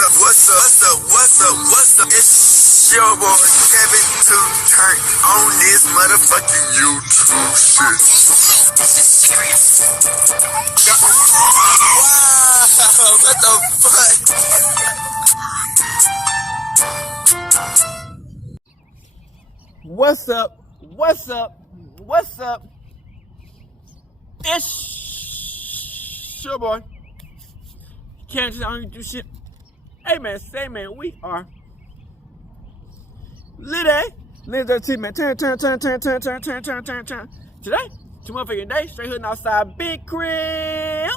What's up? It's your boy Kevin to turn on this motherfucking YouTube shit. This is serious. Wow, what the fuck? What's up? What's up? What's up? It's your boy. Can't just only do shit. Hey man, say man, we are lit, eh? Lit 13, man. Turn. Today, 2 motherfucking day, straight hooding outside, big crib.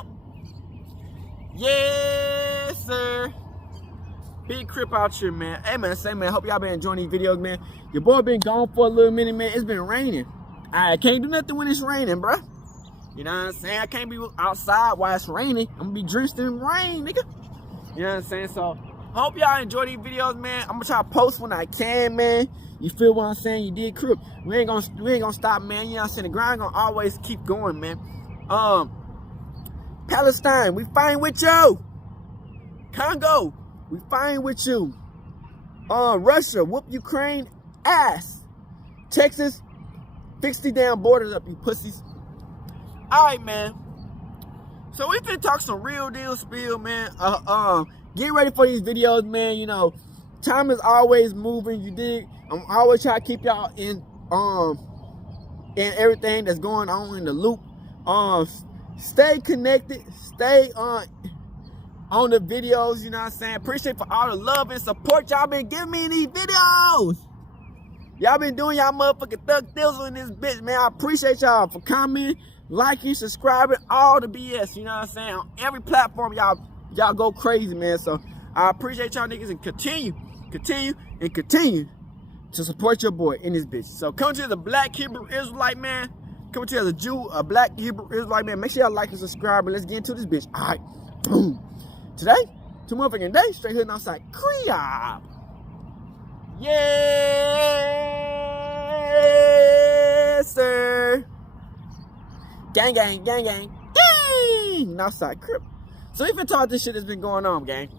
Yes, sir. Big crib out here, man. Hey man, say man, hope y'all been enjoying these videos, man. Your boy been gone for a little minute, man. It's been raining. I can't do nothing when it's raining, bruh. You know what I'm saying? I can't be outside while it's raining. I'm gonna be drenched in rain, nigga. You know what I'm saying? So, hope y'all enjoy these videos, man. I'm gonna try to post when I can, man. You feel what I'm saying? You did crib. We ain't gonna stop, man. You know what I'm saying? The grind gonna always keep going, man. Palestine, we fine with you. Congo, we fine with you. Russia, whoop Ukraine ass. Texas, fix the damn borders up, you pussies. Alright, man. So we finna talk some real deal spill, man. Get ready for these videos, man. You know, time is always moving. You dig? I'm always trying to keep y'all in everything that's going on in the loop. Stay connected. Stay on the videos. You know what I'm saying? Appreciate for all the love and support y'all been giving me in these videos. Y'all been doing y'all motherfucking thug thizzle in this bitch, man. I appreciate y'all for commenting, liking, subscribing, all the BS. You know what I'm saying? On every platform, y'all go crazy, man. So I appreciate y'all niggas and continue to support your boy in this bitch. So come to the Black Hebrew Israelite, man. Come to as a Jew, a Black Hebrew Israelite, man. Make sure y'all like and subscribe, and let's get into this bitch. All right, boom. Today, 2 motherfucking days, straight hitting outside Creop. Yes, sir. Gang. Outside crib. So we been talking this shit that's been going on, gang.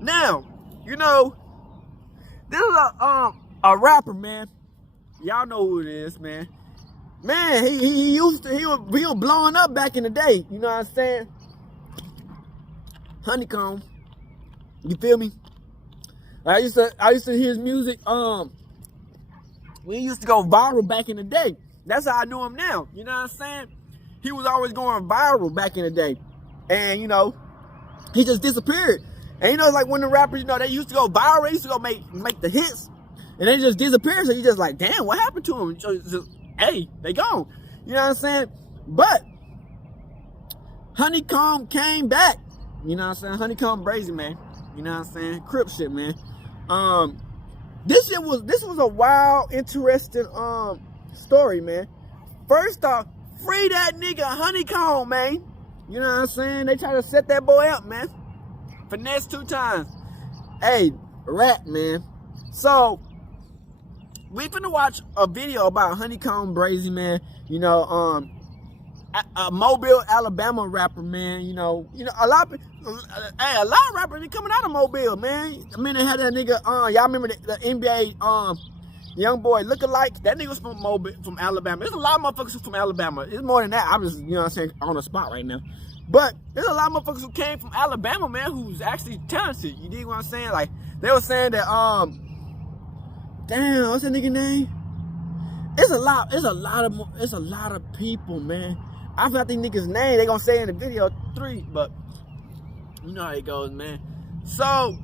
Now, you know, this is a rapper, man. Y'all know who it is, man. Man, he was blowing up back in the day. You know what I'm saying? Honeykomb. You feel me? I used to hear his music. We used to go viral back in the day. That's how I knew him now. You know what I'm saying? He was always going viral back in the day. And, you know, he just disappeared. And, you know, like when the rappers, you know, they used to go viral. They used to go make the hits. And they just disappeared. So you just like, damn, what happened to them? Just, hey, they gone. You know what I'm saying? But Honeykomb came back. You know what I'm saying? Honeykomb brazy, man. You know what I'm saying? Crip shit, man. This was a wild, interesting story, man. First off, free that nigga Honeykomb, man. You know what I'm saying? They try to set that boy up, man. Finesse 2 times. Hey, rat, man. So we finna watch a video about Honeykomb brazy, man. You know, a Mobile, Alabama rapper, man. You know, a lot of rappers be coming out of Mobile, man. I mean, they had that nigga, y'all remember the NBA, young boy lookalike? That nigga was from Mobile, from Alabama. There's a lot of motherfuckers from Alabama. It's more than that. I'm just, you know what I'm saying, on the spot right now. But there's a lot of motherfuckers who came from Alabama, man, who's actually talented. You dig what I'm saying? Like, they were saying that, damn, what's that nigga name? It's a lot of people, man. I forgot these niggas' name. They gonna say in the video 3, but you know how it goes, man. So,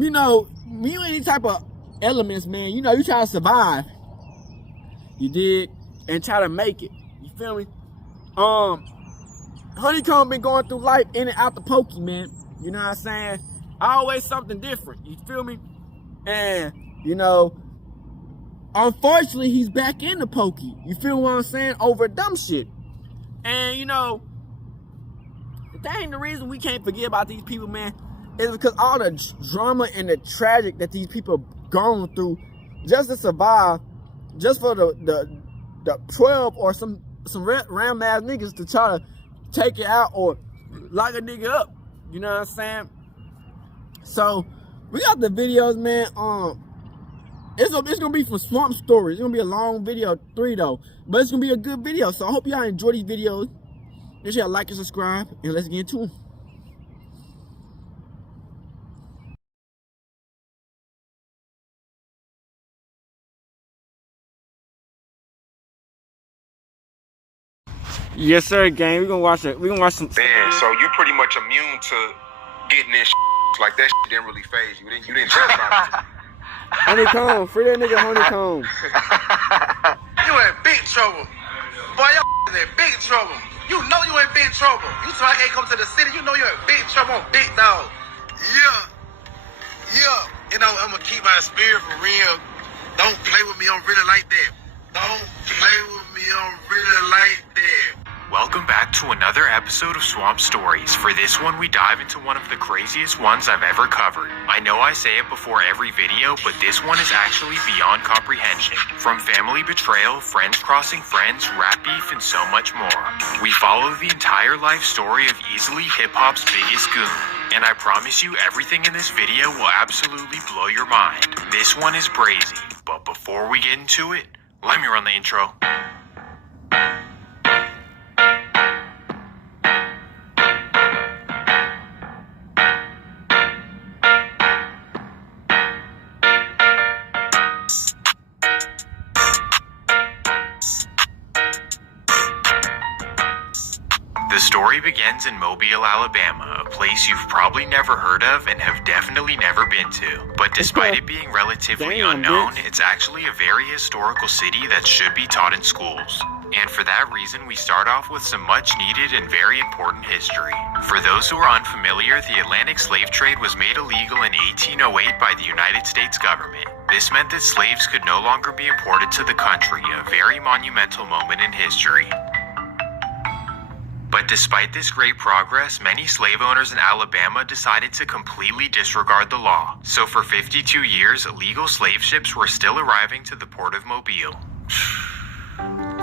you know, you any type of elements, man, you know, you try to survive. You dig? And try to make it. You feel me? Honeykomb been going through life in and out the pokey, man. You know what I'm saying? Always something different. You feel me? And, you know, unfortunately, he's back in the pokey. You feel what I'm saying? Over dumb shit. And, you know, that ain't the reason we can't forget about these people, man. It's because all the drama and the tragic that these people gone through just to survive, just for the 12 or some random ass niggas to try to take it out or lock a nigga up. You know what I'm saying? So we got the videos, man. It's gonna be from Swamp Stories. It's gonna be a long video, 3 though, but it's gonna be a good video. So I hope y'all enjoy these videos. Make sure y'all like and subscribe, and let's get into them. Yes, sir, gang. We're gonna watch it. We're gonna watch some. Man, so you pretty much immune to getting in like that shit didn't really phase you. You didn't check about it. Honeykomb, free that nigga Honeykomb. You in big trouble. Boy, your is in big trouble. You know you in big trouble. You so I can't come to the city, you know you're in big trouble on big dog. Yeah. You know, I'm gonna keep my spirit for real. Don't play with me on really like that. Don't play with me on really like that. Welcome back to another episode of Swamp Stories. For this one, we dive into one of the craziest ones I've ever covered. I know I say it before every video, but this one is actually beyond comprehension. From family betrayal, friends crossing friends, rap beef, and so much more. We follow the entire life story of easily hip-hop's biggest goon. And I promise you, everything in this video will absolutely blow your mind. This one is brazy, but before we get into it, let me run the intro. The story begins in Mobile, Alabama, a place you've probably never heard of and have definitely never been to. But despite it being relatively unknown, it's actually a very historical city that should be taught in schools. And for that reason, we start off with some much needed and very important history. For those who are unfamiliar, the Atlantic slave trade was made illegal in 1808 by the United States government. This meant that slaves could no longer be imported to the country, a very monumental moment in history. But despite this great progress, many slave owners in Alabama decided to completely disregard the law. So for 52 years, illegal slave ships were still arriving to the port of Mobile.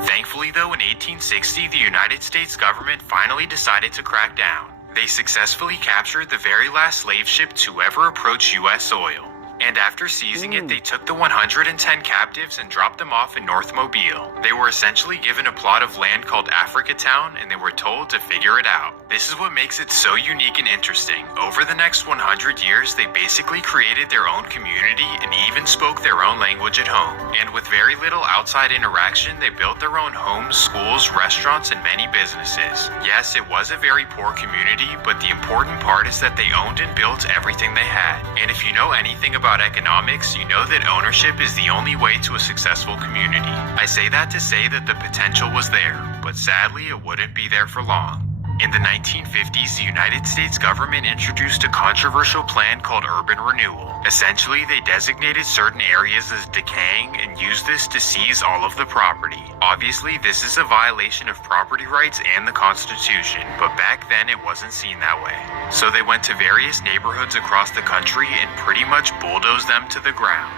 Thankfully though, in 1860, the United States government finally decided to crack down. They successfully captured the very last slave ship to ever approach U.S. soil. And after seizing it, they took the 110 captives and dropped them off in North Mobile. They were essentially given a plot of land called Africatown, and they were told to figure it out. This is what makes it so unique and interesting. Over the next 100 years, they basically created their own community and even spoke their own language at home. And with very little outside interaction, they built their own homes, schools, restaurants, and many businesses. Yes, it was a very poor community, but the important part is that they owned and built everything they had. And if you know anything about economics, you know that ownership is the only way to a successful community. I say that to say that the potential was there, but sadly it wouldn't be there for long. In the 1950s, the United States government introduced a controversial plan called urban renewal. Essentially, they designated certain areas as decaying and used this to seize all of the property. Obviously, this is a violation of property rights and the Constitution, but back then it wasn't seen that way. So they went to various neighborhoods across the country and pretty much bulldozed them to the ground.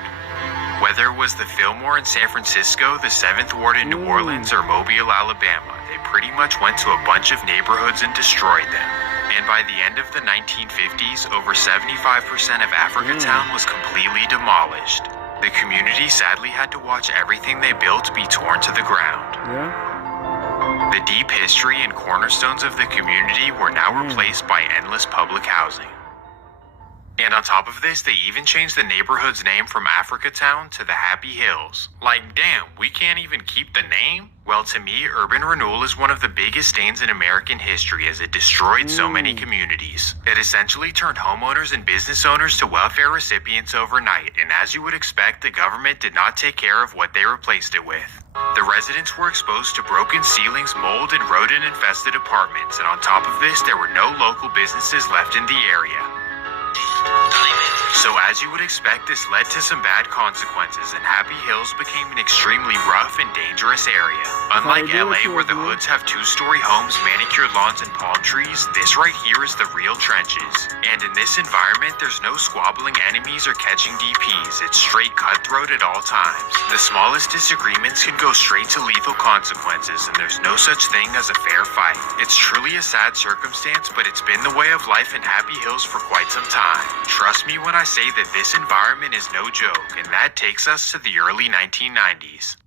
Whether it was the Fillmore in San Francisco, the 7th Ward in New Orleans, or Mobile, Alabama, they pretty much went to a bunch of neighborhoods and destroyed them. And by the end of the 1950s, over 75% of Africatown was completely demolished. The community sadly had to watch everything they built be torn to the ground. The deep history and cornerstones of the community were now replaced by endless public housing. And on top of this, they even changed the neighborhood's name from Africatown to the Happy Hills. Like, damn, we can't even keep the name? Well, to me, urban renewal is one of the biggest stains in American history as it destroyed so many communities. It essentially turned homeowners and business owners to welfare recipients overnight, and as you would expect, the government did not take care of what they replaced it with. The residents were exposed to broken ceilings, mold, and rodent-infested apartments, and on top of this, there were no local businesses left in the area. So as you would expect, this led to some bad consequences, and Happy Hills became an extremely rough and dangerous area. Unlike LA, where the hoods have two-story homes, manicured lawns, and palm trees, this right here is the real trenches. And in this environment, there's no squabbling enemies or catching DPs. It's straight cutthroat at all times. The smallest disagreements can go straight to lethal consequences, and there's no such thing as a fair fight. It's truly a sad circumstance, but it's been the way of life in Happy Hills for quite some time. Trust me when I say that this environment is no joke, and that takes us to the early 1990s.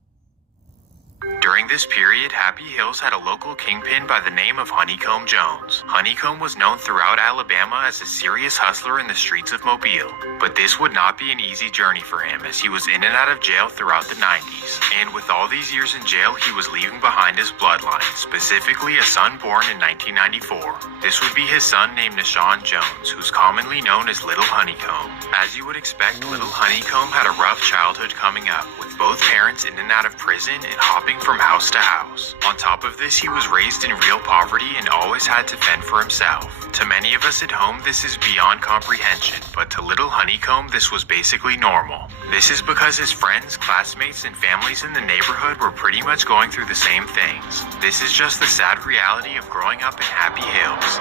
During this period, Happy Hills had a local kingpin by the name of Honeykomb Jones. Honeykomb was known throughout Alabama as a serious hustler in the streets of Mobile, but this would not be an easy journey for him as he was in and out of jail throughout the 90s. And with all these years in jail, he was leaving behind his bloodline, specifically a son born in 1994. This would be his son named Nashawn Jones, who's commonly known as Little Honeykomb. As you would expect, Little Honeykomb had a rough childhood coming up, with both parents in and out of prison and hopping from house to house. On top of this, he was raised in real poverty and always had to fend for himself. To many of us at home, this is beyond comprehension, but to Little Honeykomb, this was basically normal. This is because his friends, classmates, and families in the neighborhood were pretty much going through the same things. This is just the sad reality of growing up in Happy Hills.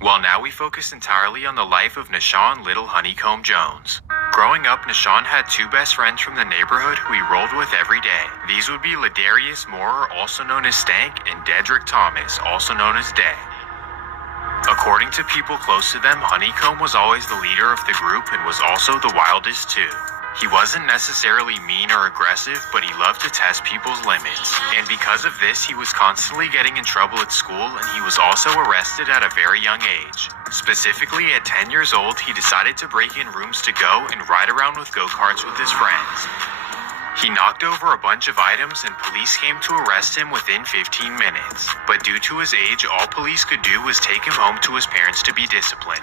Well, now we focus entirely on the life of Nashawn Little Honeykomb Jones. Growing up, Nashawn had two best friends from the neighborhood who he rolled with every day. These would be Ladarius Moore, also known as Stank, and Dedrick Thomas, also known as Day. According to people close to them, Honeykomb was always the leader of the group and was also the wildest too. He wasn't necessarily mean or aggressive, but he loved to test people's limits. And because of this, he was constantly getting in trouble at school, and he was also arrested at a very young age. Specifically, at 10 years old, he decided to break in rooms to go and ride around with go-karts with his friends. He knocked over a bunch of items, and police came to arrest him within 15 minutes. But due to his age, all police could do was take him home to his parents to be disciplined.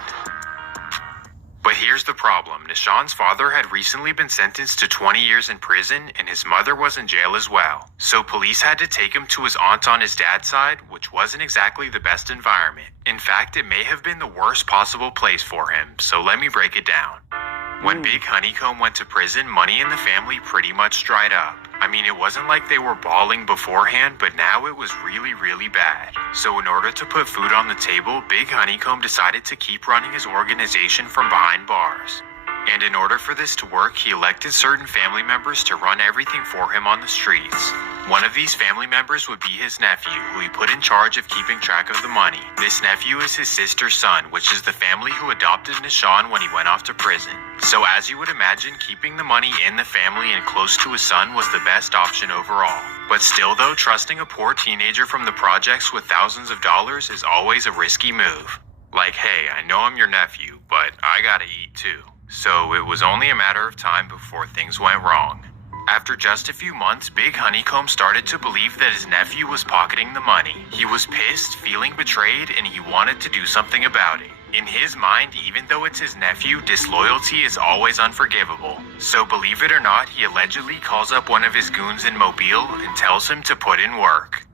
But here's the problem. Nashawn's father had recently been sentenced to 20 years in prison, and his mother was in jail as well. So police had to take him to his aunt on his dad's side, which wasn't exactly the best environment. In fact, it may have been the worst possible place for him, so let me break it down. When Big Honeykomb went to prison, money in the family pretty much dried up. I mean, it wasn't like they were balling beforehand, but now it was really, really bad. So in order to put food on the table, Big Honeykomb decided to keep running his organization from behind bars. And in order for this to work, he elected certain family members to run everything for him on the streets. One of these family members would be his nephew, who he put in charge of keeping track of the money. This nephew is his sister's son, which is the family who adopted Nashawn when he went off to prison. So as you would imagine, keeping the money in the family and close to his son was the best option overall. But still though, trusting a poor teenager from the projects with thousands of dollars is always a risky move. Like, hey, I know I'm your nephew, but I gotta eat too. So it was only a matter of time before things went wrong. After just a few months, Big Honeykomb started to believe that his nephew was pocketing the money. He was pissed, feeling betrayed, and he wanted to do something about it. In his mind, even though it's his nephew, disloyalty is always unforgivable. So believe it or not, he allegedly calls up one of his goons in Mobile and tells him to put in work.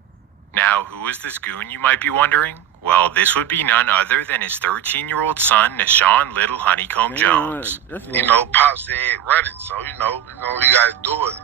Now, who is this goon, you might be wondering? Well, this would be none other than his 13-year-old son, Nashawn Little Honeykomb Jones. You know, Pop said run it, so you gotta do it.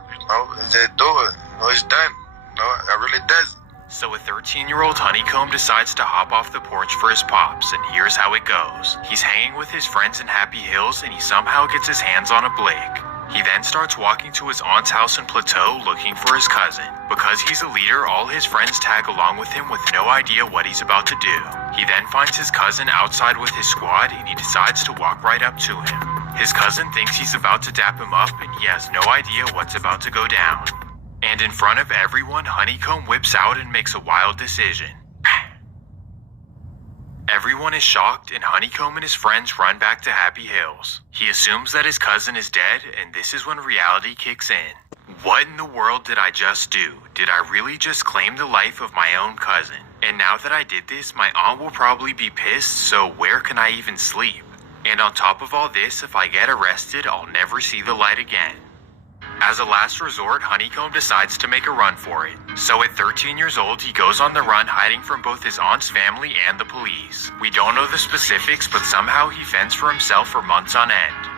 Just do it. It's done. It really does. So a 13-year-old Honeykomb decides to hop off the porch for his pops, and here's how it goes. He's hanging with his friends in Happy Hills, and he somehow gets his hands on a Blake. He then starts walking to his aunt's house in Plateau looking for his cousin. Because he's a leader, all his friends tag along with him with no idea what he's about to do. He then finds his cousin outside with his squad, and he decides to walk right up to him. His cousin thinks he's about to dap him up, and he has no idea what's about to go down. And in front of everyone, Honeykomb whips out and makes a wild decision. Everyone is shocked, and Honeykomb and his friends run back to Happy Hills. He assumes that his cousin is dead, and this is when reality kicks in. What in the world did I just do? Did I really just claim the life of my own cousin? And now that I did this, my aunt will probably be pissed, so where can I even sleep? And on top of all this, if I get arrested, I'll never see the light again. As a last resort, Honeykomb decides to make a run for it. So at 13 years old, he goes on the run hiding from both his aunt's family and the police. We don't know the specifics, but somehow he fends for himself for months on end.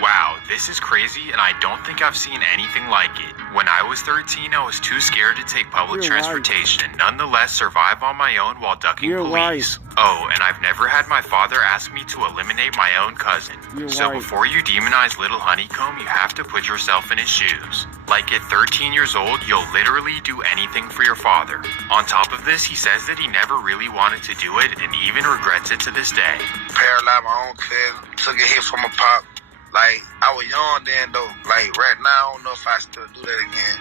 Wow, this is crazy, and I don't think I've seen anything like it. When I was 13, I was too scared to take public transportation and nonetheless survive on my own while ducking police. Oh, and I've never had my father ask me to eliminate my own cousin. So before you demonize little Honeykomb, you have to put yourself in his shoes. Like at 13 years old, you'll literally do anything for your father. On top of this, he says that he never really wanted to do it and even regrets it to this day. Paralyzed my own cousin, took a hit from a pop. Like, I was young then, though. Like, right now, I don't know if I still do that again.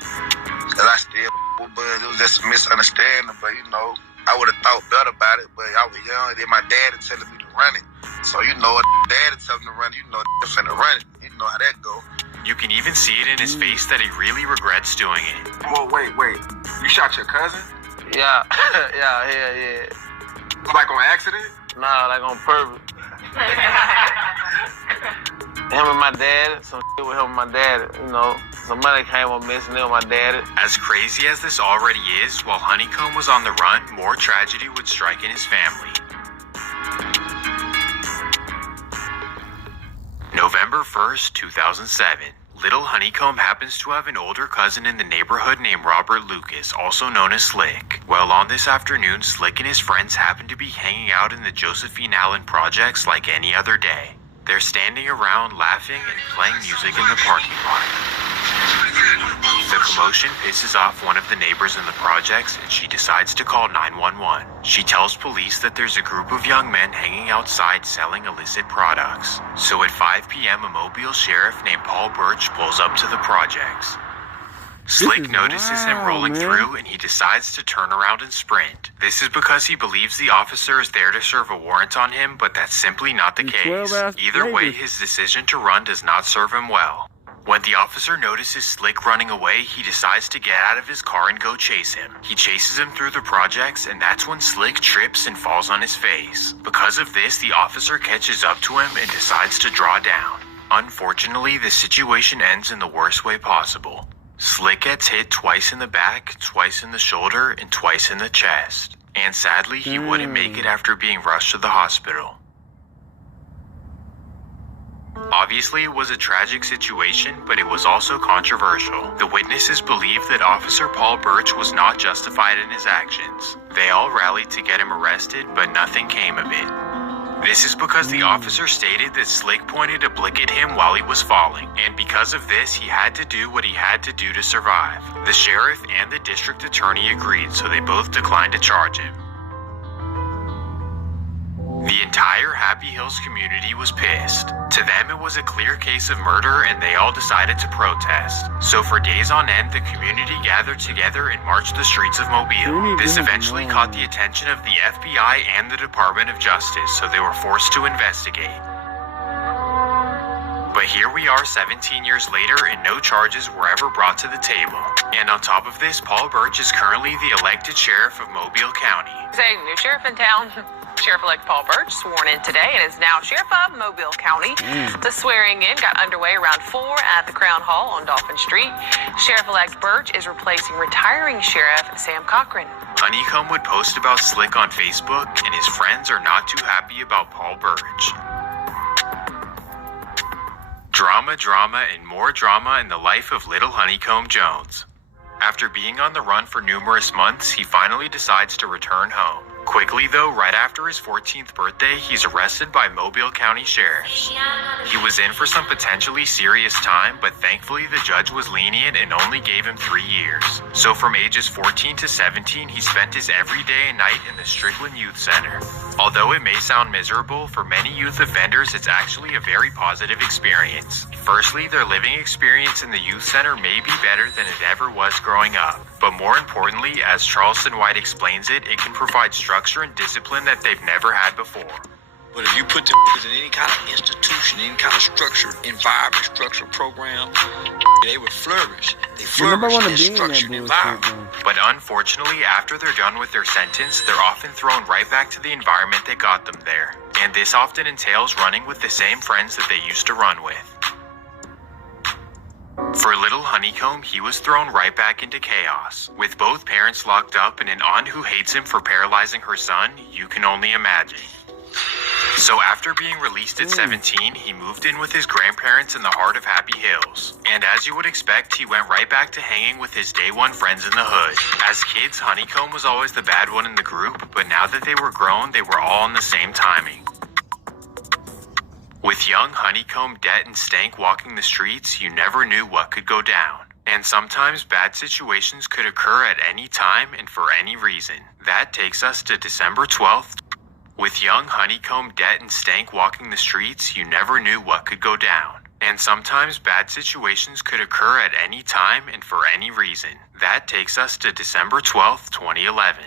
Because I still with Bud. It was just a misunderstanding. But, you know, I would have thought better about it. But I was young. Then my dad was telling me to run it. So, you know, dad is telling me to run it. You know, I'm finna run it. You know how that go. You can even see it in his face that he really regrets doing it. Whoa, wait. You shot your cousin? Yeah. yeah. Like on accident? Nah, like on purpose. Him and my dad, some shit with him and my dad, you know. Somebody came up missing him, my dad. As crazy as this already is, while Honeykomb was on the run, more tragedy would strike in his family. November 1st, 2007. Little Honeykomb happens to have an older cousin in the neighborhood named Robert Lucas, also known as Slick. Well, on this afternoon, Slick and his friends happen to be hanging out in the Josephine Allen projects like any other day. They're standing around laughing and playing music in the parking lot. The commotion pisses off one of the neighbors in the projects and she decides to call 911. She tells police that there's a group of young men hanging outside selling illicit products. So at 5 p.m. a Mobile sheriff named Paul Birch pulls up to the projects. Slick notices him rolling through and he decides to turn around and sprint. This is because he believes the officer is there to serve a warrant on him, but that's simply not the case. Either way, his decision to run does not serve him well. When the officer notices Slick running away, he decides to get out of his car and go chase him. He chases him through the projects, and that's when Slick trips and falls on his face. Because of this, the officer catches up to him and decides to draw down. Unfortunately, the situation ends in the worst way possible. Slick gets hit twice in the back, twice in the shoulder, and twice in the chest. And sadly, he wouldn't make it after being rushed to the hospital. Obviously, it was a tragic situation, but it was also controversial. The witnesses believe that Officer Paul Birch was not justified in his actions. They all rallied to get him arrested, but nothing came of it. This is because the officer stated that Slick pointed a blick at him while he was falling, and because of this, he had to do what he had to do to survive. The sheriff and the district attorney agreed, so they both declined to charge him. The entire Happy Hills community was pissed. To them, it was a clear case of murder and they all decided to protest. So for days on end, the community gathered together and marched the streets of Mobile. This eventually caught the attention of the FBI and the Department of Justice, so they were forced to investigate. But here we are 17 years later and no charges were ever brought to the table. And on top of this, Paul Birch is currently the elected sheriff of Mobile County. A new sheriff in town. Sheriff-elect Paul Birch sworn in today and is now sheriff of Mobile County. The swearing-in got underway around 4 at the Crown Hall on Dolphin Street. Sheriff-elect Birch is replacing retiring Sheriff Sam Cochran. Honeykomb would post about Slick on Facebook, and his friends are not too happy about Paul Birch. Drama, and more drama in the life of little Honeykomb Jones. After being on the run for numerous months, he finally decides to return home. Quickly though, right after his 14th birthday, he's arrested by Mobile County sheriffs. He was in for some potentially serious time, but thankfully the judge was lenient and only gave him 3 years. So from ages 14 to 17, he spent his everyday and night in the Strickland Youth Center. Although it may sound miserable, for many youth offenders it's actually a very positive experience. Firstly, their living experience in the youth center may be better than it ever was growing up. But more importantly, as Charleston White explains it, it can provide structure and discipline that they've never had before. But if you put the in any kind of institution, any kind of structured environment, structured program, they would flourish. They flourish in structured environment. But unfortunately, after they're done with their sentence, they're often thrown right back to the environment that got them there. And this often entails running with the same friends that they used to run with. For little Honeykomb, he was thrown right back into chaos. With both parents locked up and an aunt who hates him for paralyzing her son, you can only imagine. So after being released at 17, he moved in with his grandparents in the heart of Happy Hills. And as you would expect, he went right back to hanging with his day one friends in the hood. As kids, Honeykomb was always the bad one in the group, but now that they were grown, they were all on the same timing. With young Honeykomb, Det, and Stank walking the streets, you never knew what could go down. And sometimes bad situations could occur at any time and for any reason. That takes us to December 12th. With young Honeykomb, Det, and Stank walking the streets, you never knew what could go down. And sometimes bad situations could occur at any time and for any reason. That takes us to December 12th, 2011.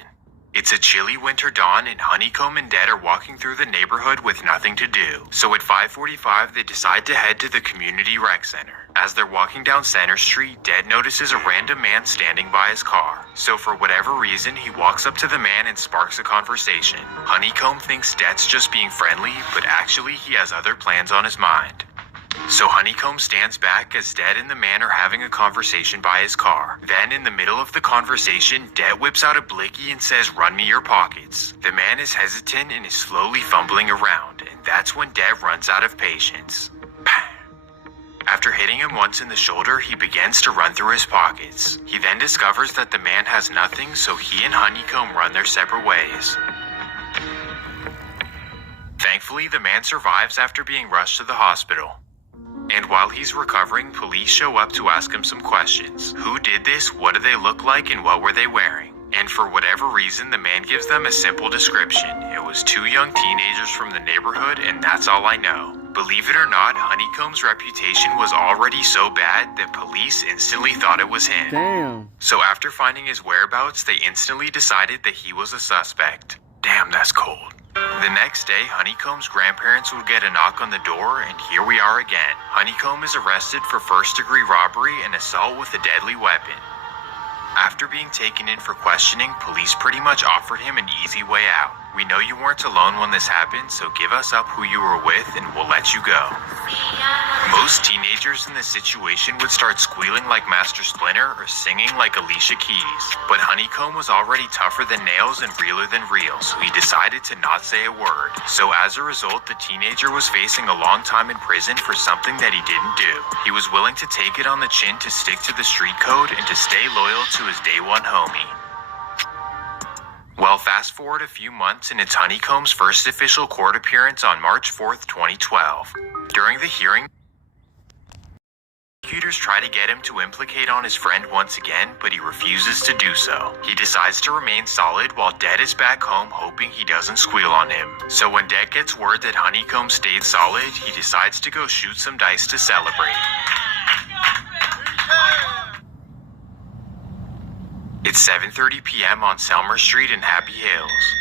It's a chilly winter dawn and Honeykomb and Det are walking through the neighborhood with nothing to do. So at 5:45, they decide to head to the community rec center. As they're walking down Center Street, Det notices a random man standing by his car. So for whatever reason, he walks up to the man and sparks a conversation. Honeykomb thinks Det's just being friendly, but actually he has other plans on his mind. So Honeykomb stands back as Det and the man are having a conversation by his car. Then in the middle of the conversation, Det whips out a blicky and says, "Run me your pockets." The man is hesitant and is slowly fumbling around, and that's when Det runs out of patience. After hitting him once in the shoulder, he begins to run through his pockets. He then discovers that the man has nothing, so he and Honeykomb run their separate ways. Thankfully, the man survives after being rushed to the hospital. And while he's recovering, police show up to ask him some questions. Who did this? What do they look like? And what were they wearing? And for whatever reason, the man gives them a simple description. It was 2 young teenagers from the neighborhood, and that's all I know. Believe it or not, Honeykomb's reputation was already so bad that police instantly thought it was him. Damn. So after finding his whereabouts, they instantly decided that he was a suspect. Damn, that's cold. The next day, Honeykomb's grandparents would get a knock on the door, and here we are again. Honeykomb is arrested for first-degree robbery and assault with a deadly weapon. After being taken in for questioning, police pretty much offered him an easy way out. "We know you weren't alone when this happened, so give us up who you were with and we'll let you go." Most teenagers in this situation would start squealing like Master Splinter or singing like Alicia Keys. But Honeykomb was already tougher than nails and realer than real, so he decided to not say a word. So as a result, the teenager was facing a long time in prison for something that he didn't do. He was willing to take it on the chin to stick to the street code and to stay loyal to his day one homie. Well, fast forward a few months and it's Honeykomb's first official court appearance on March 4th, 2012. During the hearing, prosecutors try to get him to implicate on his friend once again, but he refuses to do so. He decides to remain solid while Det is back home hoping he doesn't squeal on him. So when Det gets word that Honeykomb stayed solid, he decides to go shoot some dice to celebrate. It's 7:30 p.m. on Selmer Street in Happy Hills.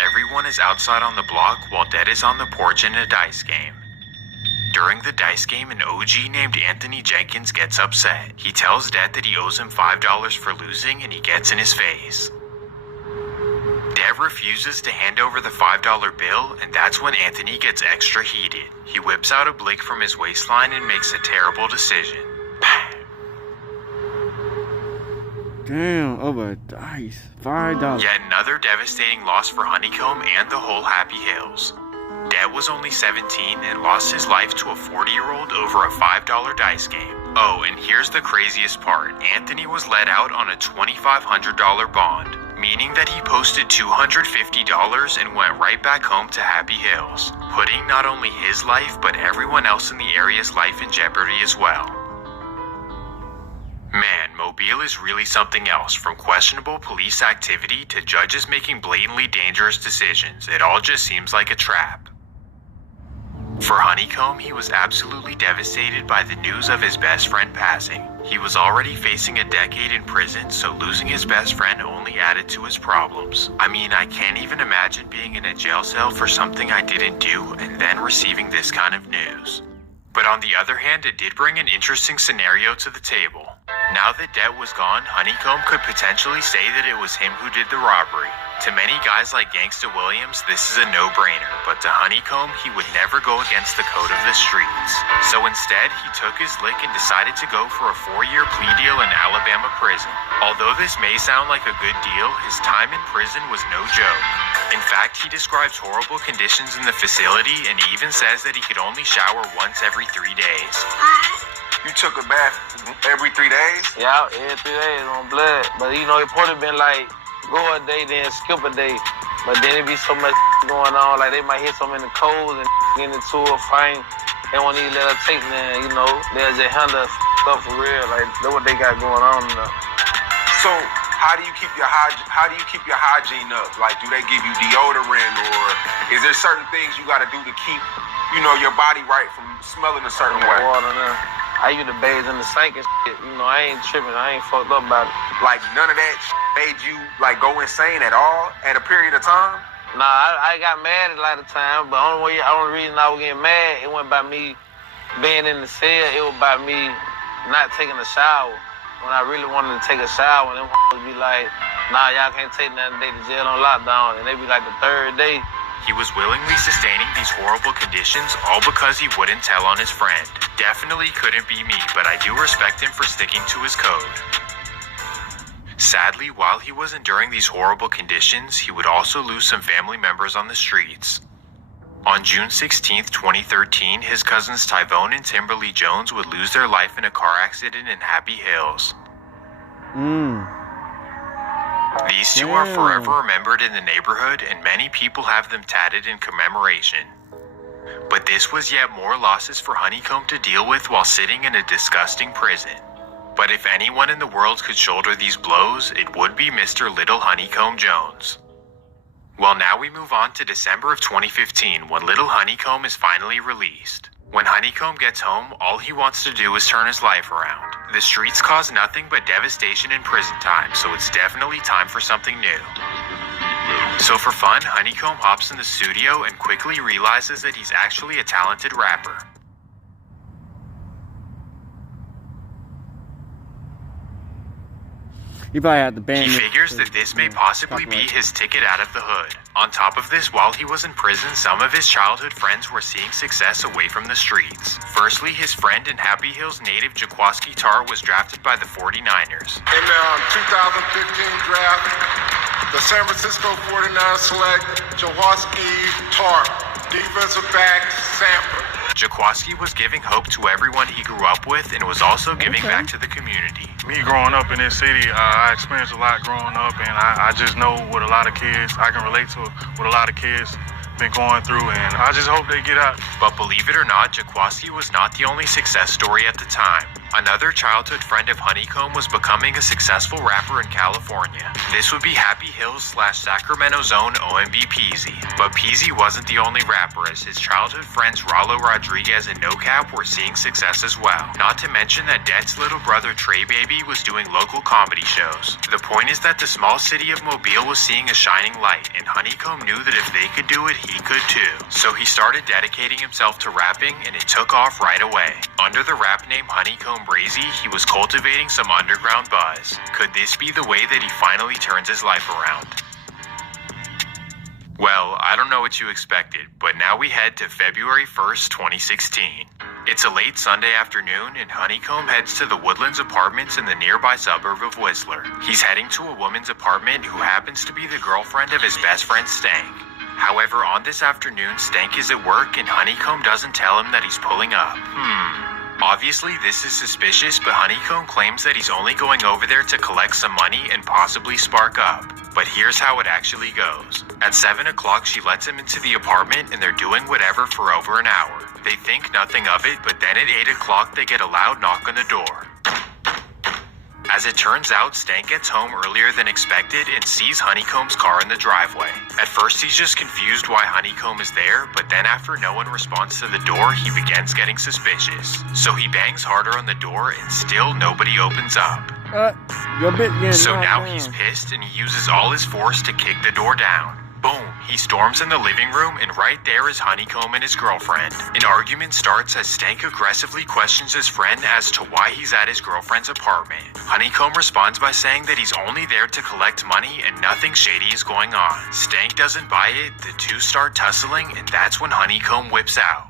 Everyone is outside on the block while Det is on the porch in a dice game. During the dice game, an OG named Anthony Jenkins gets upset. He tells Det that he owes him $5 for losing and he gets in his face. Det refuses to hand over the $5 bill, and that's when Anthony gets extra heated. He whips out a blick from his waistline and makes a terrible decision. Damn, over dice. $5. Yet another devastating loss for Honeykomb and the whole Happy Hills. Det was only 17 and lost his life to a 40-year-old over a $5 dice game. Oh, and here's the craziest part. Anthony was let out on a $2,500 bond, meaning that he posted $250 and went right back home to Happy Hills, putting not only his life but everyone else in the area's life in jeopardy as well. Man, Mobile is really something else. From questionable police activity to judges making blatantly dangerous decisions, it all just seems like a trap. For Honeykomb, he was absolutely devastated by the news of his best friend passing. He was already facing a decade in prison, so losing his best friend only added to his problems. I mean, I can't even imagine being in a jail cell for something I didn't do and then receiving this kind of news. But on the other hand, it did bring an interesting scenario to the table. Now that debt was gone, Honeykomb could potentially say that it was him who did the robbery. To many guys like Gangsta Williams, this is a no-brainer, but to Honeykomb, he would never go against the code of the streets. So instead, he took his lick and decided to go for a 4-year plea deal in Alabama prison. Although this may sound like a good deal, his time in prison was no joke. In fact, he describes horrible conditions in the facility and even says that he could only shower once every 3 days. You took a bath every 3 days? Yeah, every 3 days on blood. But you know, it probably been like go a day, then skip a day. But then it be so much going on, like they might hit so many codes and get into a fight. They won't even let her take them, you know. They'll just handle stuff for real. Like that's what they got going on now. So how do you keep your hygiene up? Like, do they give you deodorant, or is there certain things you got to do to keep, you know, your body right from smelling a certain way? Water now. I used to bathe in the sink and shit. You know, I ain't tripping. I ain't fucked up about it. Like, none of that made you, like, go insane at all at a period of time? Nah, I got mad a lot of times, but only reason I was getting mad, it wasn't by me being in the cell. It was by me not taking a shower. When I really wanted to take a shower, and them would be like, nah, y'all can't take nothing today. The jail on lockdown. And they be like the 3rd day. He was willingly sustaining these horrible conditions all because he wouldn't tell on his friend. Definitely couldn't be me, but I do respect him for sticking to his code. Sadly, while he was enduring these horrible conditions, he would also lose some family members on the streets. On June 16, 2013, his cousins Tyvone and Timberly Jones would lose their life in a car accident in Happy Hills. These two are forever remembered in the neighborhood, and many people have them tatted in commemoration. But this was yet more losses for Honeykomb to deal with while sitting in a disgusting prison. But if anyone in the world could shoulder these blows, it would be Mr. Little Honeykomb Jones. Well, now we move on to December of 2015, when Little Honeykomb is finally released. When Honeykomb gets home, all he wants to do is turn his life around. The streets cause nothing but devastation in prison time, so it's definitely time for something new. So for fun, Honeykomb hops in the studio and quickly realizes that he's actually a talented rapper. He probably had the band. He figures that this may possibly be his ticket out of the hood. On top of this, while he was in prison, some of his childhood friends were seeing success away from the streets. Firstly, his friend and Happy Hills native Jaquaski Tartt was drafted by the 49ers. In the 2015 draft, the San Francisco 49ers select Jaquaski Tartt, defensive back, Sanford. Jaquaski was giving hope to everyone he grew up with and was also giving back to the community. Me growing up in this city, I experienced a lot growing up, and I just know what a lot of kids, I can relate to what a lot of kids been going through, and I just hope they get out. But believe it or not, Jaquaski was not the only success story at the time. Another childhood friend of Honeykomb was becoming a successful rapper in California. This would be Happy Hills / Sacramento Zone OMB Peasy. But Peasy wasn't the only rapper, as his childhood friends Rollo Rodriguez and No Cap were seeing success as well. Not to mention that Dett's little brother Trey Baby was doing local comedy shows. The point is that the small city of Mobile was seeing a shining light, and Honeykomb knew that if they could do it, he could too. So he started dedicating himself to rapping, and it took off right away. Under the rap name Honeykomb Brazy, he was cultivating some underground buzz. Could this be the way that he finally turns his life around? Well, I don't know what you expected, but now we head to February 1st, 2016. It's a late Sunday afternoon, and Honeykomb heads to the Woodlands Apartments in the nearby suburb of Whistler. He's heading to a woman's apartment who happens to be the girlfriend of his best friend Stank. However, on this afternoon, Stank is at work, and Honeykomb doesn't tell him that he's pulling up. Obviously, this is suspicious, but Honeykomb claims that he's only going over there to collect some money and possibly spark up. But here's how it actually goes. At 7 o'clock, she lets him into the apartment, and they're doing whatever for over an hour. They think nothing of it, but then at 8 o'clock, they get a loud knock on the door. As it turns out, Stank gets home earlier than expected and sees Honeykomb's car in the driveway. At first, he's just confused why Honeykomb is there, but then after no one responds to the door, he begins getting suspicious. So he bangs harder on the door and still nobody opens up. So now he's pissed and he uses all his force to kick the door down. Boom! He storms in the living room, and right there is Honeykomb and his girlfriend. An argument starts as Stank aggressively questions his friend as to why he's at his girlfriend's apartment. Honeykomb responds by saying that he's only there to collect money and nothing shady is going on. Stank doesn't buy it, the two start tussling, and that's when Honeykomb whips out.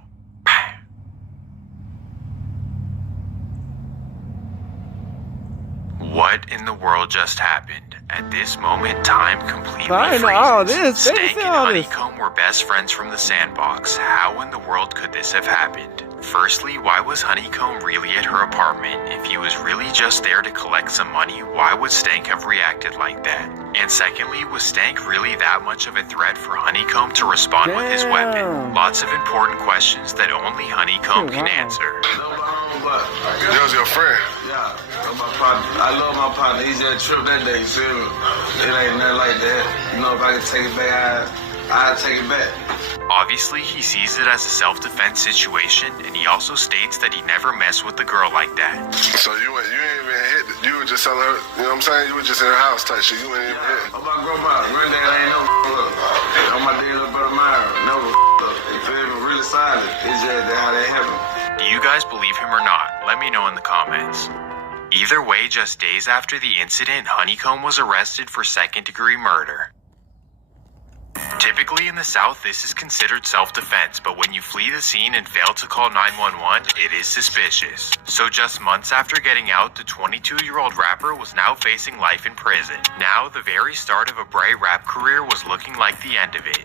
What in the world just happened? At this moment, time completely freezes. Stank and Honeykomb were best friends from the sandbox. How in the world could this have happened? Firstly, why was Honeykomb really at her apartment? If he was really just there to collect some money, why would Stank have reacted like that? And secondly, was Stank really that much of a threat for Honeykomb to respond with his weapon? Lots of important questions that only Honeykomb can answer. That was your friend? Yeah, that's my partner. I love my partner. He's at a trip that day, you feel me? It ain't nothing like that. You know, if I can take it back, I'll take it back. Obviously, he sees it as a self-defense situation, and he also states that he never messed with the girl like that. So you ain't even hit, you were just telling her, you know what I'm saying? You were just in her house type shit, you ain't even hit. I'm about to go by. Granddad ain't never up. I'm my dear little brother Myra, never up. You feel me? Really silent. It's just how that happened. Do you guys believe him or not? Let me know in the comments. Either way, just days after the incident, Honeykomb was arrested for second-degree murder. Typically in the South, this is considered self-defense, but when you flee the scene and fail to call 911, it is suspicious. So just months after getting out, the 22-year-old rapper was now facing life in prison. Now, the very start of a bright rap career was looking like the end of it.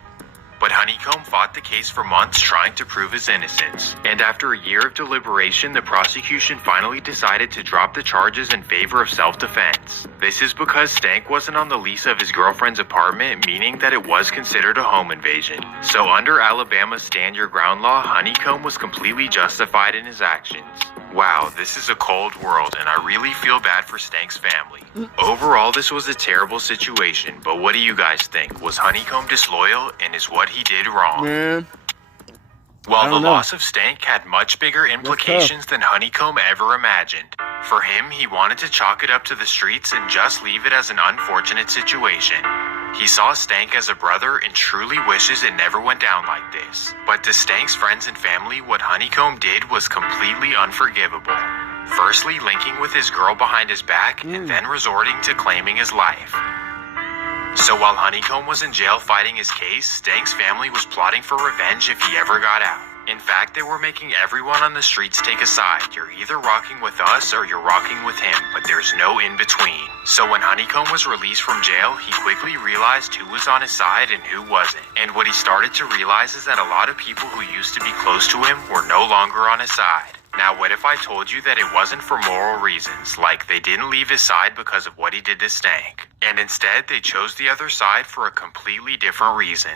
But Honeykomb fought the case for months trying to prove his innocence. And after a year of deliberation, the prosecution finally decided to drop the charges in favor of self-defense. This is because Stank wasn't on the lease of his girlfriend's apartment, meaning that it was considered a home invasion. So under Alabama's Stand Your Ground law, Honeykomb was completely justified in his actions. Wow, this is a cold world, and I really feel bad for Stank's family. Overall, this was a terrible situation, but what do you guys think? Was Honeykomb disloyal, and is what he did wrong? Man, While the loss of Stank had much bigger implications than Honeykomb ever imagined. For him, he wanted to chalk it up to the streets and just leave it as an unfortunate situation. He saw Stank as a brother and truly wishes it never went down like this. But to Stank's friends and family, what Honeykomb did was completely unforgivable. Firstly, linking with his girl behind his back, and then resorting to claiming his life. So while Honeykomb was in jail fighting his case, Stank's family was plotting for revenge if he ever got out. In fact, they were making everyone on the streets take a side. You're either rocking with us or you're rocking with him, but there's no in between. So when Honeykomb was released from jail, he quickly realized who was on his side and who wasn't. And what he started to realize is that a lot of people who used to be close to him were no longer on his side. Now, what if I told you that it wasn't for moral reasons, like they didn't leave his side because of what he did to Stank, and instead they chose the other side for a completely different reason?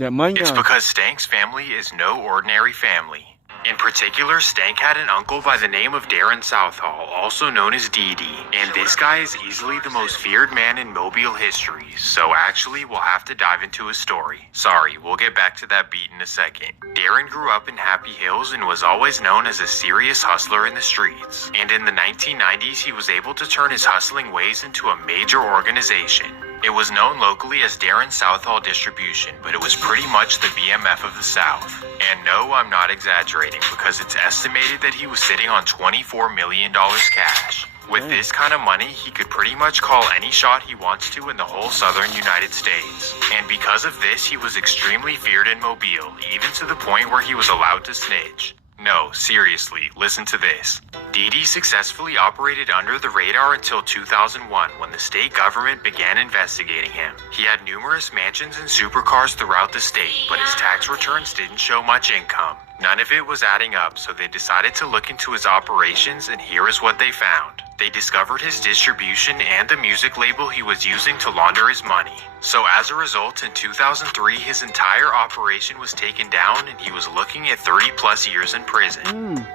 It's because Stank's family is no ordinary family. In particular, Stank had an uncle by the name of Darren Southall, also known as Dee, and this guy is easily the most feared man in Mobile history, so actually we'll have to dive into his story. Sorry, we'll get back to that beat in a second. Darren grew up in Happy Hills and was always known as a serious hustler in the streets, and in the 1990s he was able to turn his hustling ways into a major organization. It was known locally as Darren Southall Distribution, but it was pretty much the BMF of the South. And no, I'm not exaggerating, because it's estimated that he was sitting on $24 million cash. With this kind of money, he could pretty much call any shot he wants to in the whole southern United States. And because of this, he was extremely feared in Mobile, even to the point where he was allowed to snitch. No, seriously, listen to this. Dee successfully operated under the radar until 2001 when the state government began investigating him. He had numerous mansions and supercars throughout the state, but his tax returns didn't show much income. None of it was adding up, so they decided to look into his operations, and here is what they found. They discovered his distribution and the music label he was using to launder his money. So as a result, in 2003, his entire operation was taken down and he was looking at 30 plus years in prison.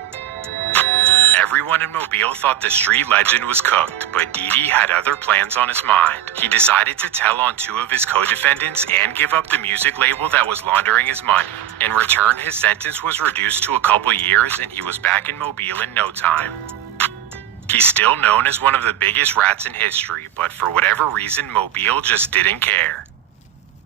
Everyone in Mobile thought the street legend was cooked, but Dee had other plans on his mind. He decided to tell on two of his co-defendants and give up the music label that was laundering his money. In return, his sentence was reduced to a couple years and he was back in Mobile in no time. He's still known as one of the biggest rats in history, but for whatever reason, Mobile just didn't care.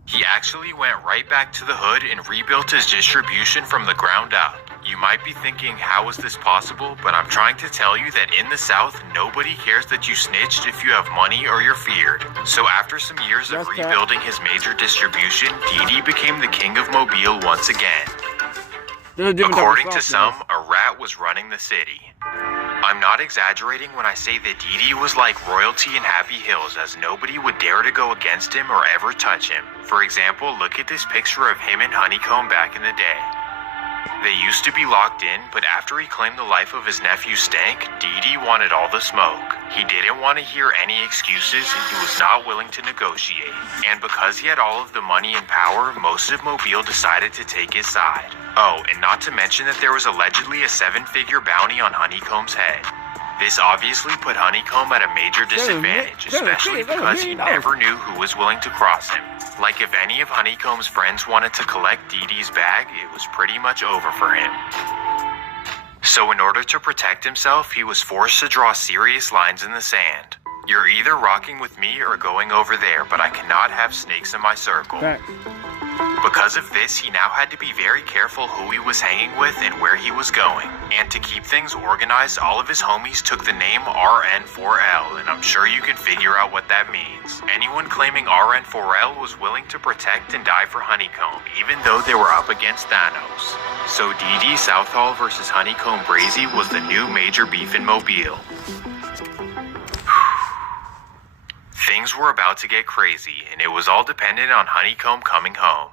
He actually went right back to the hood and rebuilt his distribution from the ground up. You might be thinking, how is this possible? But I'm trying to tell you that in the South, nobody cares that you snitched if you have money or you're feared. So after some years of rebuilding his major distribution, Didi became the king of Mobile once again. According to some, a rat was running the city. I'm not exaggerating when I say that Didi was like royalty in Happy Hills, as nobody would dare to go against him or ever touch him. For example, look at this picture of him and Honeykomb back in the day. They used to be locked in, but after he claimed the life of his nephew Stank, Didi wanted all the smoke. He didn't want to hear any excuses, and he was not willing to negotiate. And because he had all of the money and power, most of Mobile decided to take his side. Oh, and not to mention that there was allegedly a 7-figure bounty on Honeykomb's head. This obviously put Honeykomb at a major disadvantage, especially because he never knew who was willing to cross him. Like if any of Honeykomb's friends wanted to collect Didi's bag, it was pretty much over for him. So in order to protect himself, he was forced to draw serious lines in the sand. You're either rocking with me or going over there, but I cannot have snakes in my circle. Because of this, he now had to be very careful who he was hanging with and where he was going. And to keep things organized, all of his homies took the name RN4L, and I'm sure you can figure out what that means. Anyone claiming RN4L was willing to protect and die for Honeykomb, even though they were up against Thanos. So Didi Southall versus Honeykomb Brazy was the new major beef in Mobile. Things were about to get crazy, and it was all dependent on Honeykomb coming home.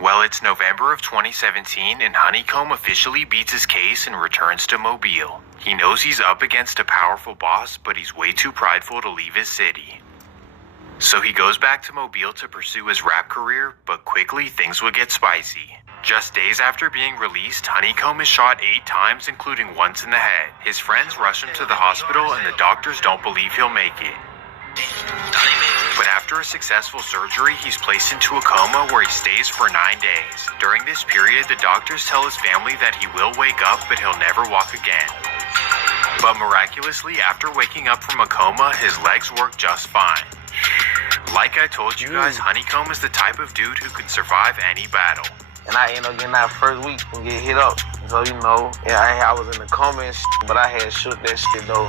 Well, it's November of 2017, and Honeykomb officially beats his case and returns to Mobile. He knows he's up against a powerful boss, but he's way too prideful to leave his city. So he goes back to Mobile to pursue his rap career, but quickly things would get spicy. Just days after being released, Honeykomb is shot 8 times, including once in the head. His friends rush him to the hospital, and the doctors don't believe he'll make it. But after a successful surgery, he's placed into a coma where he stays for 9 days. During this period, the doctors tell his family that he will wake up, but he'll never walk again. But miraculously, after waking up from a coma, his legs work just fine. Like I told you guys, Honeykomb is the type of dude who can survive any battle. And I ended up getting that first week and get hit up. So, you know, I was in the coma and shit, but I had shook that shit though.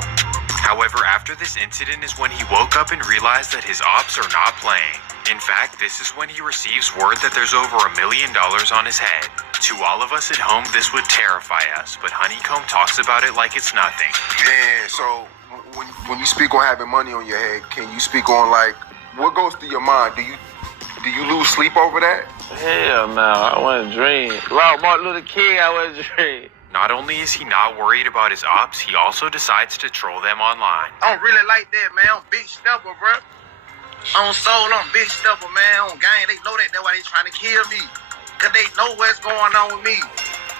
However, after this incident is when he woke up and realized that his ops are not playing. In fact, this is when he receives word that there's over $1 million on his head. To all of us at home, this would terrify us, but Honeykomb talks about it like it's nothing. Yeah, so when you speak on having money on your head, can you speak on like what goes through your mind? Do you lose sleep over that? Hell no, I wasn't dream. Like Martin Luther King, I wasn't dream. Not only is he not worried about his ops, he also decides to troll them online. I don't really like that, man. I'm big stepper, bro. On soul, I'm big stepper, man. On gang, they know that. That's why they trying to kill me. Because they know what's going on with me.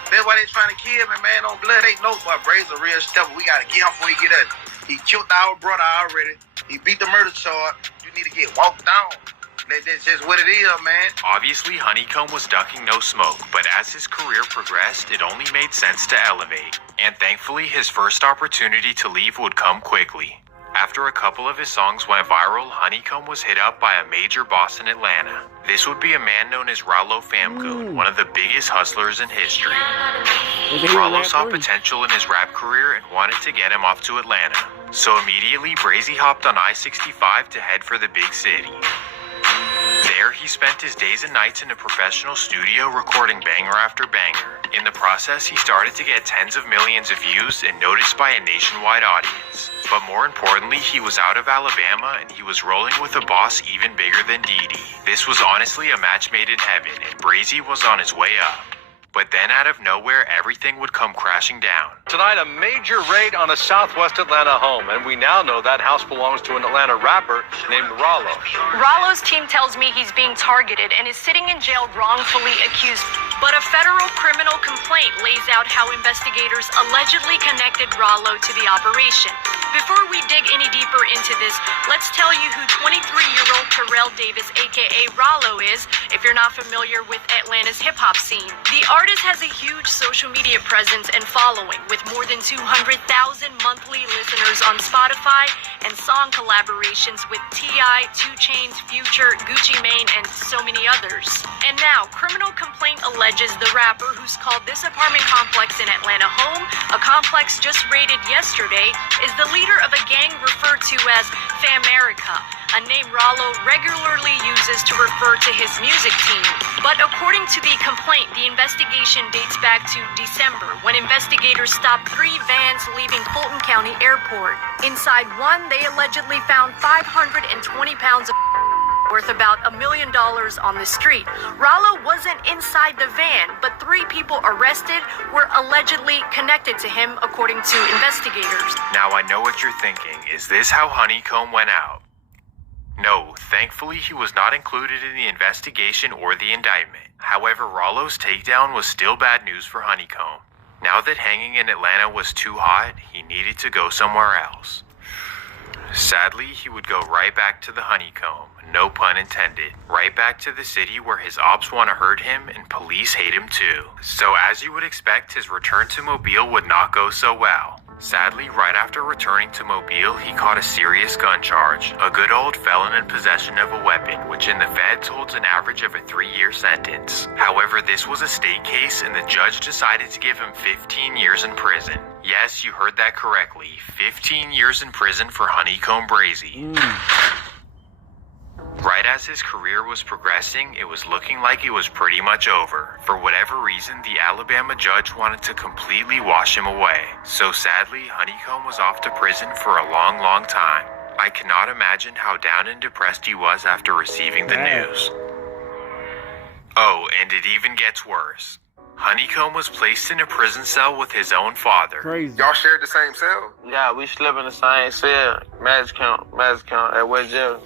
That's why they trying to kill me, man. On blood, they know. But Bray's a real stepper. We got to get him before he get us. He killed our brother already. He beat the murder charge. You need to get walked down. That's just what it is, man. Obviously, Honeykomb was ducking no smoke, but as his career progressed, it only made sense to elevate. And thankfully, his first opportunity to leave would come quickly. After a couple of his songs went viral, Honeykomb was hit up by a major boss in Atlanta. This would be a man known as Rallo Famgoon, one of the biggest hustlers in history. Rallo saw potential in his rap career and wanted to get him off to Atlanta. So immediately, Brazy hopped on I-65 to head for the big city. There, he spent his days and nights in a professional studio recording banger after banger. In the process, he started to get tens of millions of views and noticed by a nationwide audience. But more importantly, he was out of Alabama and he was rolling with a boss even bigger than Didi. This was honestly a match made in heaven, and Brazy was on his way up. But then out of nowhere, everything would come crashing down. Tonight, a major raid on a Southwest Atlanta home, and we now know that house belongs to an Atlanta rapper named Rallo. Rallo's team tells me he's being targeted and is sitting in jail wrongfully accused. But a federal criminal complaint lays out how investigators allegedly connected Rallo to the operation. Before we dig any deeper into this, let's tell you who 23-year-old Terrell Davis, aka Rollo, is, if you're not familiar with Atlanta's hip-hop scene. The artist has a huge social media presence and following, with more than 200,000 monthly listeners on Spotify and song collaborations with T.I., 2 Chainz, Future, Gucci Mane, and so many others. And now, criminal complaint alleges the rapper who's called this apartment complex in Atlanta home, a complex just raided yesterday, is the leader of a gang referred to as Famerica, a name Rollo regularly uses to refer to his music team. But according to the complaint, the investigation dates back to December, when investigators stopped 3 vans leaving Fulton County Airport. Inside one, they allegedly found 520 pounds of worth about $1 million on the street. Rollo wasn't inside the van, but 3 people arrested were allegedly connected to him, according to investigators. Now I know what you're thinking. Is this how Honeykomb went out? No, thankfully he was not included in the investigation or the indictment. However, Rollo's takedown was still bad news for Honeykomb. Now that hanging in Atlanta was too hot, he needed to go somewhere else. Sadly, he would go right back to the Honeykomb, no pun intended. Right back to the city where his ops want to hurt him and police hate him too. So as you would expect, his return to Mobile would not go so well. Sadly, right after returning to Mobile, he caught a serious gun charge, a good old felon in possession of a weapon, which in the feds holds an average of a 3-year sentence. However, this was a state case and the judge decided to give him 15 years in prison. Yes, you heard that correctly, 15 years in prison for Honeykomb Brazy. Right as his career was progressing, it was looking like it was pretty much over. For whatever reason, the Alabama judge wanted to completely wash him away. So sadly, Honeykomb was off to prison for a long, long time. I cannot imagine how down and depressed he was after receiving the news. Oh, and it even gets worse. Honeykomb was placed in a prison cell with his own father. Crazy. Y'all shared the same cell? Yeah, we slept in the same cell. Magic count at West Jail.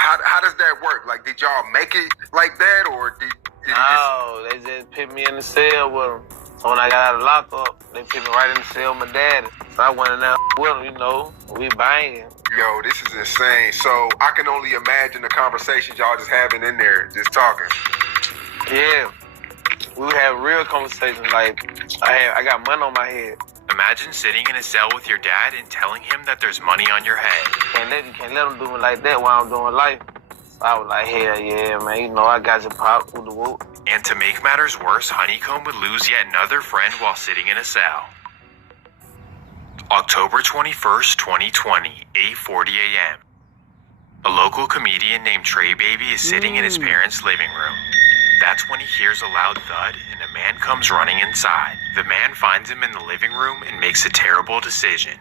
How does that work? Like, did y'all make it like that, or did No, they just put me in the cell with them. So when I got out of lockup, they put me right in the cell with my daddy. So I went in there with them, you know, we banging. Yo, this is insane. So I can only imagine the conversations y'all just having in there, just talking. Yeah, we would have real conversations. Like, I got money on my head. Imagine sitting in a cell with your dad and telling him that there's money on your head. You can't let them do me like that while I'm doing life. So I was like, hell yeah, man, you know, I got your pop with the whoop. And to make matters worse, Honeykomb would lose yet another friend while sitting in a cell. October 21st, 2020, 8:40 a.m. A local comedian named Trey Baby is sitting in his parents' living room. That's when he hears a loud thud and a man comes running inside. The man finds him in the living room and makes a terrible decision.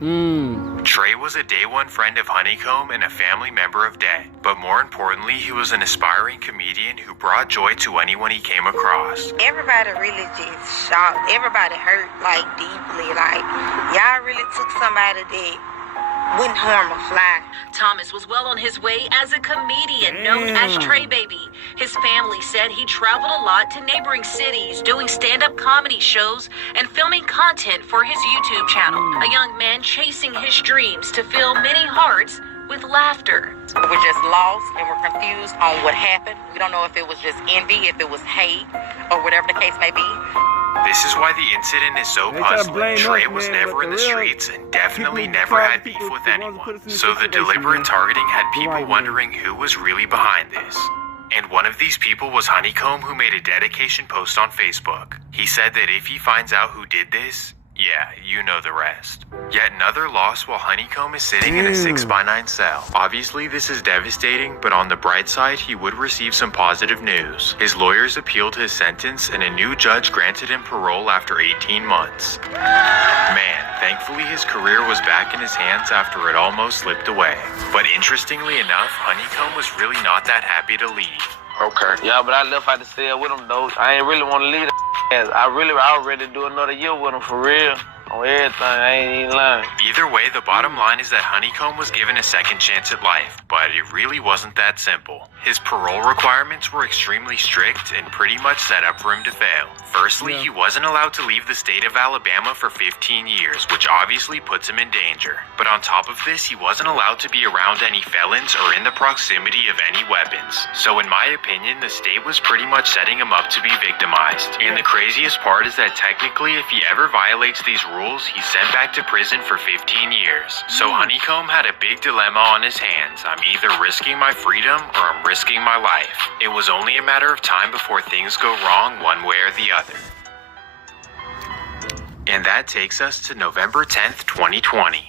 Trey was a day one friend of Honeykomb and a family member of Day. But more importantly, he was an aspiring comedian who brought joy to anyone he came across. Everybody really just shocked. Everybody hurt, like, deeply. Like, y'all really took somebody that wouldn't harm a fly. Thomas was well on his way as a comedian known as Trey Baby. His family said he traveled a lot to neighboring cities, doing stand-up comedy shows and filming content for his YouTube channel. A young man chasing his dreams to fill many hearts with laughter. We're just lost and we're confused on what happened. We don't know if it was just envy, if it was hate, or whatever the case may be. This is why the incident is so puzzling. Trey was never in the streets and definitely never had beef with anyone. So the deliberate targeting had people wondering who was really behind this. And one of these people was Honeykomb, who made a dedication post on Facebook. He said that if he finds out who did this, yeah, you know the rest. Yet another loss while Honeykomb is sitting in a 6x9 cell. Obviously this is devastating, but on the bright side, he would receive some positive news. His lawyers appealed his sentence and a new judge granted him parole after 18 months. Man, thankfully his career was back in his hands after it almost slipped away. But interestingly enough, Honeykomb was really not that happy to leave. Okay. Yeah, but I left out the cell with him, though. I ain't really want to leave the I already do another year with him, for real. On everything, I ain't even lying. Either way, the bottom line is that Honeykomb was given a second chance at life, but it really wasn't that simple. His parole requirements were extremely strict and pretty much set up for him to fail. Firstly, he wasn't allowed to leave the state of Alabama for 15 years, which obviously puts him in danger. But on top of this, he wasn't allowed to be around any felons or in the proximity of any weapons. So in my opinion, the state was pretty much setting him up to be victimized. And the craziest part is that technically, if he ever violates these rules, he's sent back to prison for 15 years. So Honeykomb had a big dilemma on his hands. I'm either risking my freedom or I'm risking my life. It was only a matter of time before things go wrong one way or the other. And that takes us to November 10th, 2020.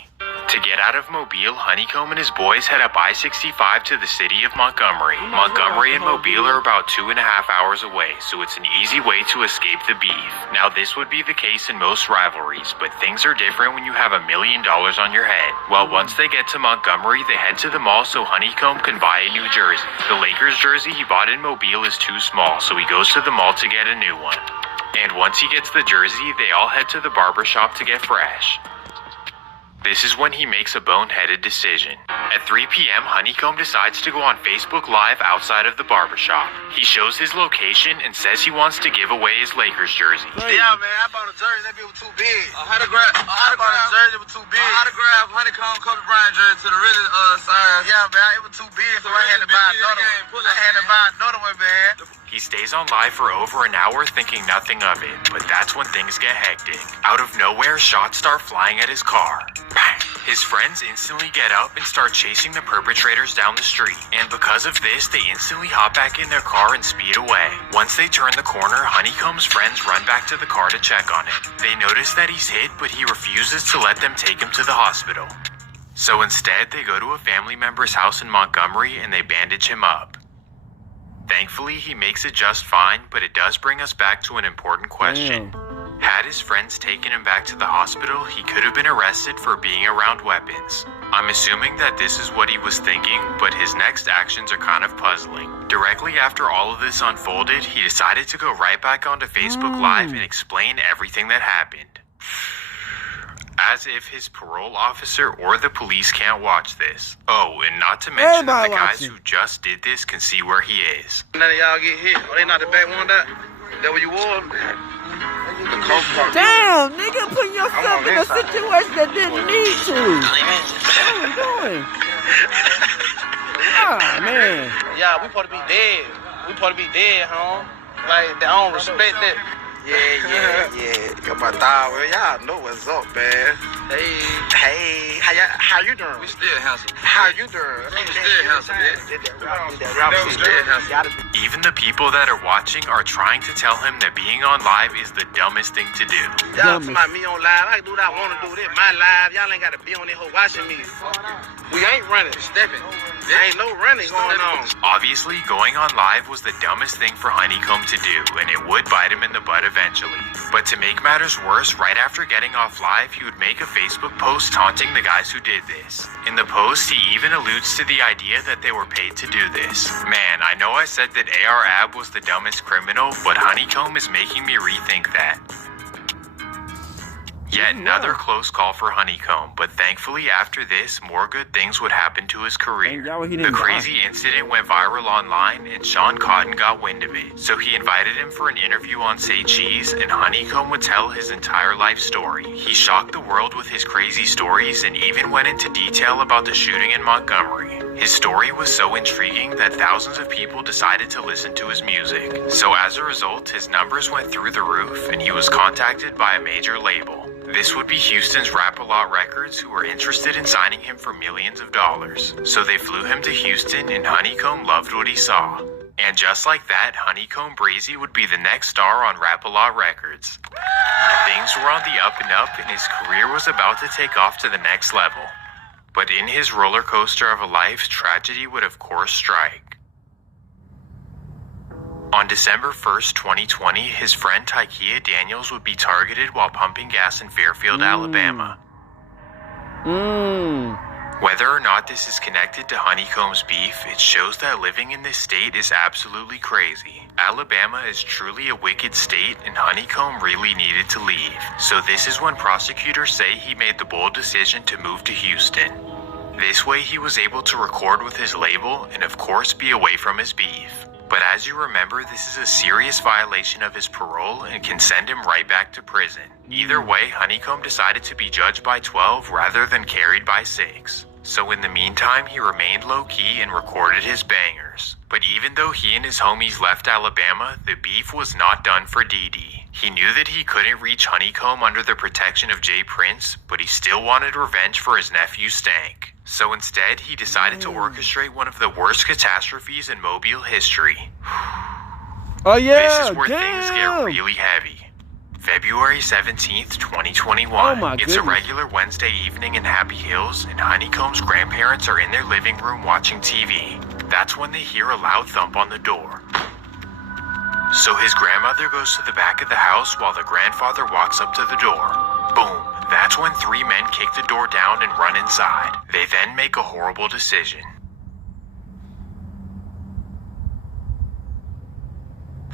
To get out of Mobile, Honeykomb and his boys head up I-65 to the city of Montgomery. Montgomery and Mobile are about 2.5 hours away, so it's an easy way to escape the beef. Now, this would be the case in most rivalries, but things are different when you have $1 million on your head. Well, once they get to Montgomery, they head to the mall so Honeykomb can buy a new jersey. The Lakers jersey he bought in Mobile is too small, so he goes to the mall to get a new one. And once he gets the jersey, they all head to the barber shop to get fresh. This is when he makes a boneheaded decision. At 3 p.m., Honeykomb decides to go on Facebook Live outside of the barbershop. He shows his location and says he wants to give away his Lakers jersey. Yeah, man, I bought a jersey, that bitch was too big. I bought a jersey, it was too big. Autograph Honeykomb Kobe Bryant jersey to the really size. Yeah, man, it was too big, so I had to buy another one, man. He stays on live for over an hour thinking nothing of it, but that's when things get hectic. Out of nowhere, shots start flying at his car. Bang! His friends instantly get up and start chasing the perpetrators down the street. And because of this, they instantly hop back in their car and speed away. Once they turn the corner, Honeykomb's friends run back to the car to check on it. They notice that he's hit, but he refuses to let them take him to the hospital. So instead, they go to a family member's house in Montgomery and they bandage him up. Thankfully, he makes it just fine, but it does bring us back to an important question. Had his friends taken him back to the hospital, he could have been arrested for being around weapons. I'm assuming that this is what he was thinking, but his next actions are kind of puzzling. Directly after all of this unfolded, he decided to go right back onto Facebook Live and explain everything that happened. As if his parole officer or the police can't watch this. Oh, and not to mention that the guys who just did this can see where he is. None of y'all get hit. Oh, they not the back one that? That what you wore? Damn, nigga, put yourself in a situation that didn't need to. What are you doing? Ah, man. Yeah, we supposed to be dead. We supposed to be dead, huh? Like, they don't respect that. Yeah. Got my dog. Well, y'all know what's up, man. Hey, how you doing? We still handsome. How you doing? We still handsome, man. Even the people that are watching are trying to tell him that being on live is the dumbest thing to do. Y'all talking about me on live. I can do what I want to do. This my live. Y'all ain't got to be on this whole watching me. We ain't running. Stepping. There ain't no running going on. Obviously, going on live was the dumbest thing for Honeykomb to do, and it would bite him in the butt eventually. But to make matters worse, right after getting off live, he would make a Facebook post taunting the guys who did this. In the post, he even alludes to the idea that they were paid to do this. Man, I know I said that AR Ab was the dumbest criminal, but Honeykomb is making me rethink that. Yet another close call for Honeykomb, but thankfully after this, more good things would happen to his career. The crazy incident went viral online and Sean Cotton got wind of it, so he invited him for an interview on Say Cheese and Honeykomb would tell his entire life story. He shocked the world with his crazy stories and even went into detail about the shooting in Montgomery. His story was so intriguing that thousands of people decided to listen to his music. So as a result, his numbers went through the roof and he was contacted by a major label. This would be Houston's Rap-A-Lot Records, who were interested in signing him for millions of dollars. So they flew him to Houston, and Honeykomb loved what he saw. And just like that, Honeykomb Brazy would be the next star on Rap-A-Lot Records. Things were on the up and up, and his career was about to take off to the next level. But in his roller coaster of a life, tragedy would of course strike. On December 1st, 2020, his friend Tykia Daniels would be targeted while pumping gas in Fairfield, Alabama. Whether or not this is connected to Honeykomb's beef, it shows that living in this state is absolutely crazy. Alabama is truly a wicked state, and Honeykomb really needed to leave. So this is when prosecutors say he made the bold decision to move to Houston. This way he was able to record with his label and of course be away from his beef. But as you remember, this is a serious violation of his parole and can send him right back to prison. Either way, Honeykomb decided to be judged by 12 rather than carried by 6. So in the meantime, he remained low-key and recorded his bangers. But even though he and his homies left Alabama, the beef was not done for DD. He knew that he couldn't reach Honeykomb under the protection of Jay Prince, but he still wanted revenge for his nephew Stank. So instead, he decided to orchestrate one of the worst catastrophes in Mobile history. Oh yeah, this is where things get really heavy. February 17th, 2021. Oh my It's goodness. a regular Wednesday evening in Happy Hills, and Honeykomb's grandparents are in their living room watching TV. That's when they hear a loud thump on the door. So his grandmother goes to the back of the house while the grandfather walks up to the door. Boom. That's when 3 men kick the door down and run inside. They then make a horrible decision.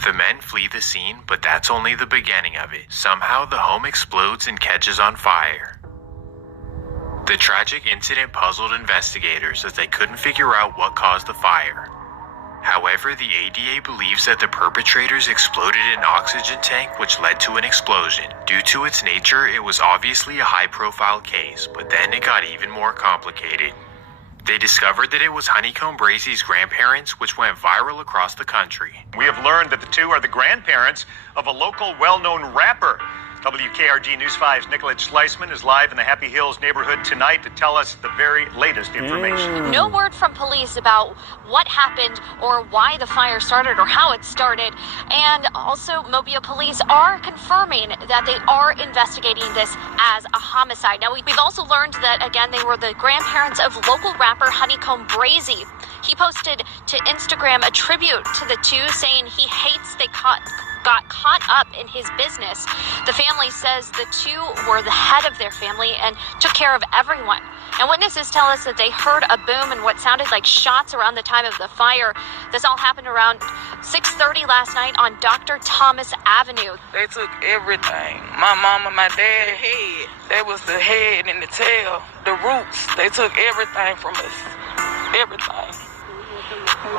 The men flee the scene, but that's only the beginning of it. Somehow the home explodes and catches on fire. The tragic incident puzzled investigators as they couldn't figure out what caused the fire. However, the ADA believes that the perpetrators exploded an oxygen tank, which led to an explosion. Due to its nature, it was obviously a high-profile case, but then it got even more complicated. They discovered that it was Honeykomb Brazy's grandparents, which went viral across the country. We have learned that the two are the grandparents of a local well-known rapper. WKRG News 5's Nicolette Schleisman is live in the Happy Hills neighborhood tonight to tell us the very latest information. No word from police about what happened or why the fire started or how it started. And also, Mobile police are confirming that they are investigating this as a homicide. Now, we've also learned that, again, they were the grandparents of local rapper Honeykomb Brazy. He posted to Instagram a tribute to the two, saying he hates they got caught up in his business. The family says the two were the head of their family and took care of everyone. And witnesses tell us that they heard a boom and what sounded like shots around the time of the fire. This all happened around 6:30 last night on Dr. Thomas Avenue. They took everything. My mom and my dad head. That was the head and the tail, the roots. They took everything from us. Everything.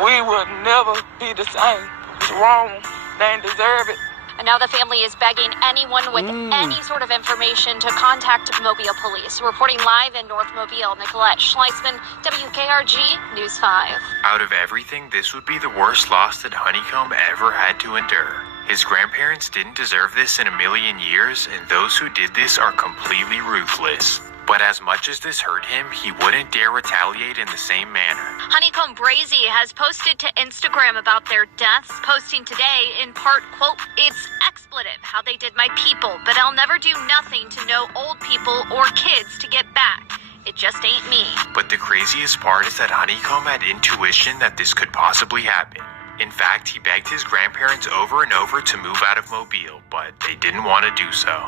We will never be the same. It's wrong. They ain't deserve it. And now the family is begging anyone with any sort of information to contact Mobile police. Reporting live in North Mobile, Nicolette Schleisman, WKRG News 5. Out of everything, this would be the worst loss that Honeykomb ever had to endure. His grandparents didn't deserve this in a million years, and those who did this are completely ruthless. But as much as this hurt him, he wouldn't dare retaliate in the same manner. Honeykomb Brazy has posted to Instagram about their deaths, posting today in part, quote, "It's expletive how they did my people, but I'll never do nothing to no old people or kids to get back. It just ain't me." But the craziest part is that Honeykomb had intuition that this could possibly happen. In fact, he begged his grandparents over and over to move out of Mobile, but they didn't want to do so.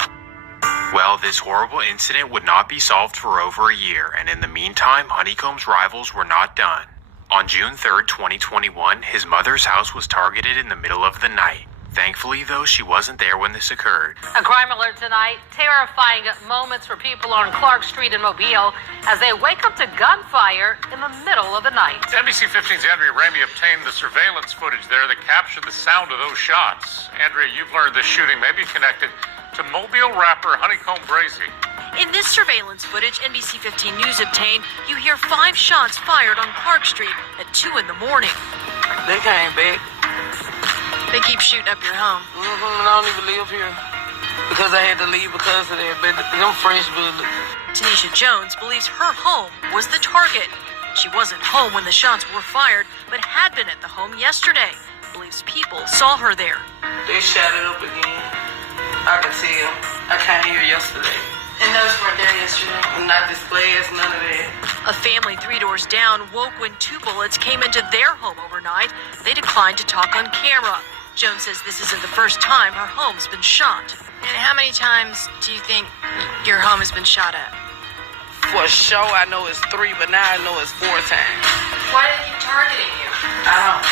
Well, this horrible incident would not be solved for over a year, and in the meantime, Honeykomb's rivals were not done. On June 3rd, 2021, his mother's house was targeted in the middle of the night. Thankfully, though, she wasn't there when this occurred. A crime alert tonight. Terrifying moments for people on Clark Street in Mobile as they wake up to gunfire in the middle of the night. NBC 15's Andrea Ramey obtained the surveillance footage there that captured the sound of those shots. Andrea, you've learned this shooting may be connected to Mobile rapper Honeykomb Brazy. In this surveillance footage NBC 15 News obtained, you hear 5 shots fired on Clark Street at 2 in the morning. They came back. They keep shooting up your home. I don't even live here because I had to leave because of that. But them fresh buildings. Tanisha Jones believes her home was the target. She wasn't home when the shots were fired, but had been at the home yesterday. Believes people saw her there. They shot it up again. I can tell. I came here yesterday. And those weren't there yesterday. Not this glass, none of that. A family 3 doors down woke when 2 bullets came into their home overnight. They declined to talk on camera. Jones says this isn't the first time her home's been shot. And how many times do you think your home has been shot at? For sure, I know it's 3, but now I know it's 4 times. Why did they keep targeting you? I don't.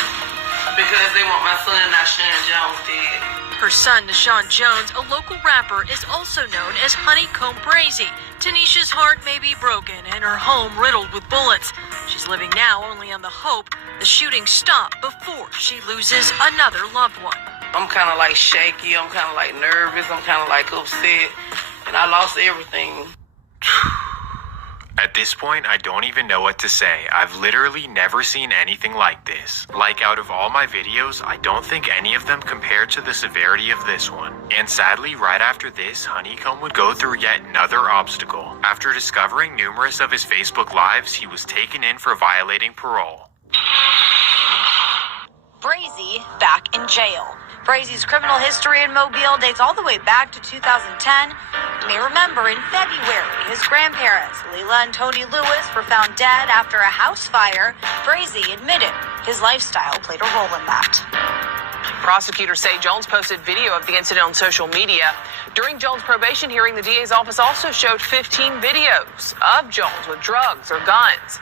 Because they want my son, Nashawn Jones, dead. Her son, Nashawn Jones, a local rapper, is also known as Honeykomb Brazy. Tanisha's heart may be broken and her home riddled with bullets. She's living now only on the hope the shooting stop before she loses another loved one. I'm kind of like shaky. I'm kind of like nervous. I'm kind of like upset. And I lost everything. At this point, I don't even know what to say. I've literally never seen anything like this. Like, out of all my videos, I don't think any of them compare to the severity of this one. And sadly, right after this, Honeykomb would go through yet another obstacle. After discovering numerous of his Facebook lives, he was taken in for violating parole. Brazy back in jail. Brazy's criminal history in Mobile dates all the way back to 2010. You may remember in February, his grandparents, Leila and Tony Lewis, were found dead after a house fire. Brazy admitted his lifestyle played a role in that. Prosecutors say Jones posted video of the incident on social media. During Jones' probation hearing, the DA's office also showed 15 videos of Jones with drugs or guns.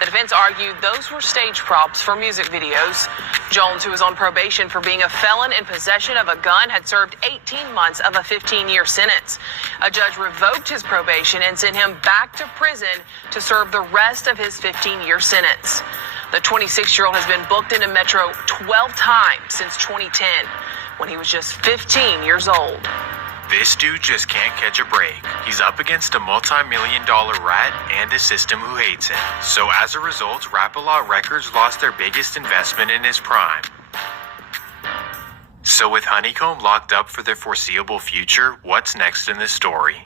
The defense argued those were stage props for music videos. Jones, who was on probation for being a felon in possession of a gun, had served 18 months of a 15-year sentence. A judge revoked his probation and sent him back to prison to serve the rest of his 15-year sentence. The 26-year-old has been booked into Metro 12 times since 2010, when he was just 15 years old. This dude just can't catch a break. He's up against a multi-million-dollar rat and a system who hates him. So as a result, Rap-A-Lot Records lost their biggest investment in his prime. So with Honeykomb locked up for the foreseeable future, what's next in this story?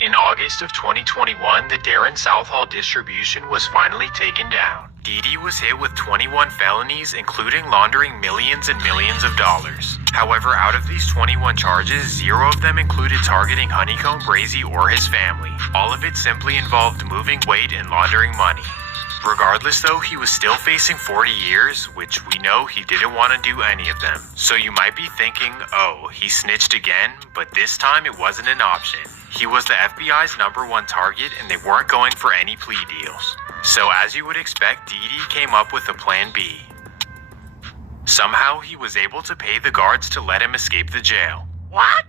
In August of 2021, the Darren Southall distribution was finally taken down. Dee was hit with 21 felonies, including laundering millions and millions of dollars. However, out of these 21 charges, 0 of them included targeting Honeykomb Brazy or his family. All of it simply involved moving weight and laundering money. Regardless though, he was still facing 40 years, which we know he didn't want to do any of them. So you might be thinking, oh, he snitched again, but this time it wasn't an option. He was the FBI's #1 target and they weren't going for any plea deals. So as you would expect, Dee came up with a plan B. Somehow he was able to pay the guards to let him escape the jail. What?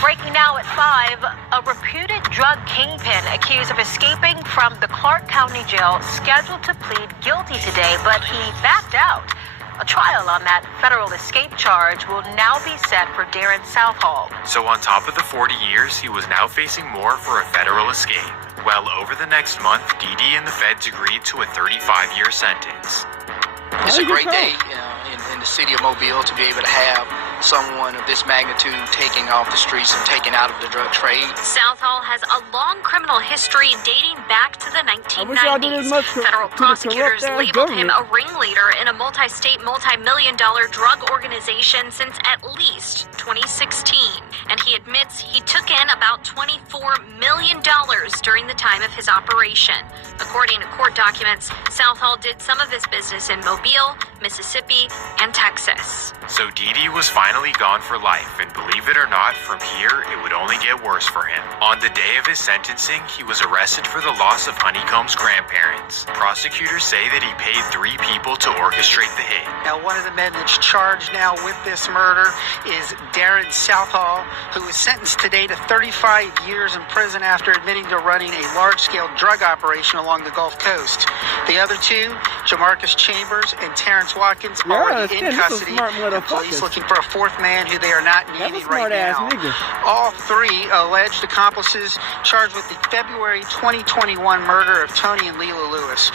Breaking now at 5, a reputed drug kingpin accused of escaping from the Clark County Jail scheduled to plead guilty today, but he backed out. A trial on that federal escape charge will now be set for Darren Southall. So on top of the 40 years, he was now facing more for a federal escape. Well, over the next month, Dee and the feds agreed to a 35-year sentence. It's a great day in the city of Mobile to be able to have someone of this magnitude taking off the streets and taking out of the drug trade. Southall has a long criminal history dating back to the 1990s. Federal prosecutors labeled him a ringleader in a multi-state, multi-million-dollar drug organization since at least 2016. And he admits he took in about $24 million during the time of his operation. According to court documents, Southall did some of his business in Mobile, Mississippi, and Texas. So Dee was finally gone for life, and believe it or not, from here, it would only get worse for him. On the day of his sentencing, he was arrested for the loss of Honeykomb's grandparents. Prosecutors say that he paid 3 people to orchestrate the hit. Now, one of the men that's charged now with this murder is Darren Southall, who was sentenced today to 35 years in prison after admitting to running a large-scale drug operation along the Gulf Coast. The other 2, Jamarcus Chambers and Terrence Watkins, already in custody. Police looking for a 4th man who they are not naming right now. All 3 alleged accomplices charged with the February 2021 murder of Tony and Leila Lewis.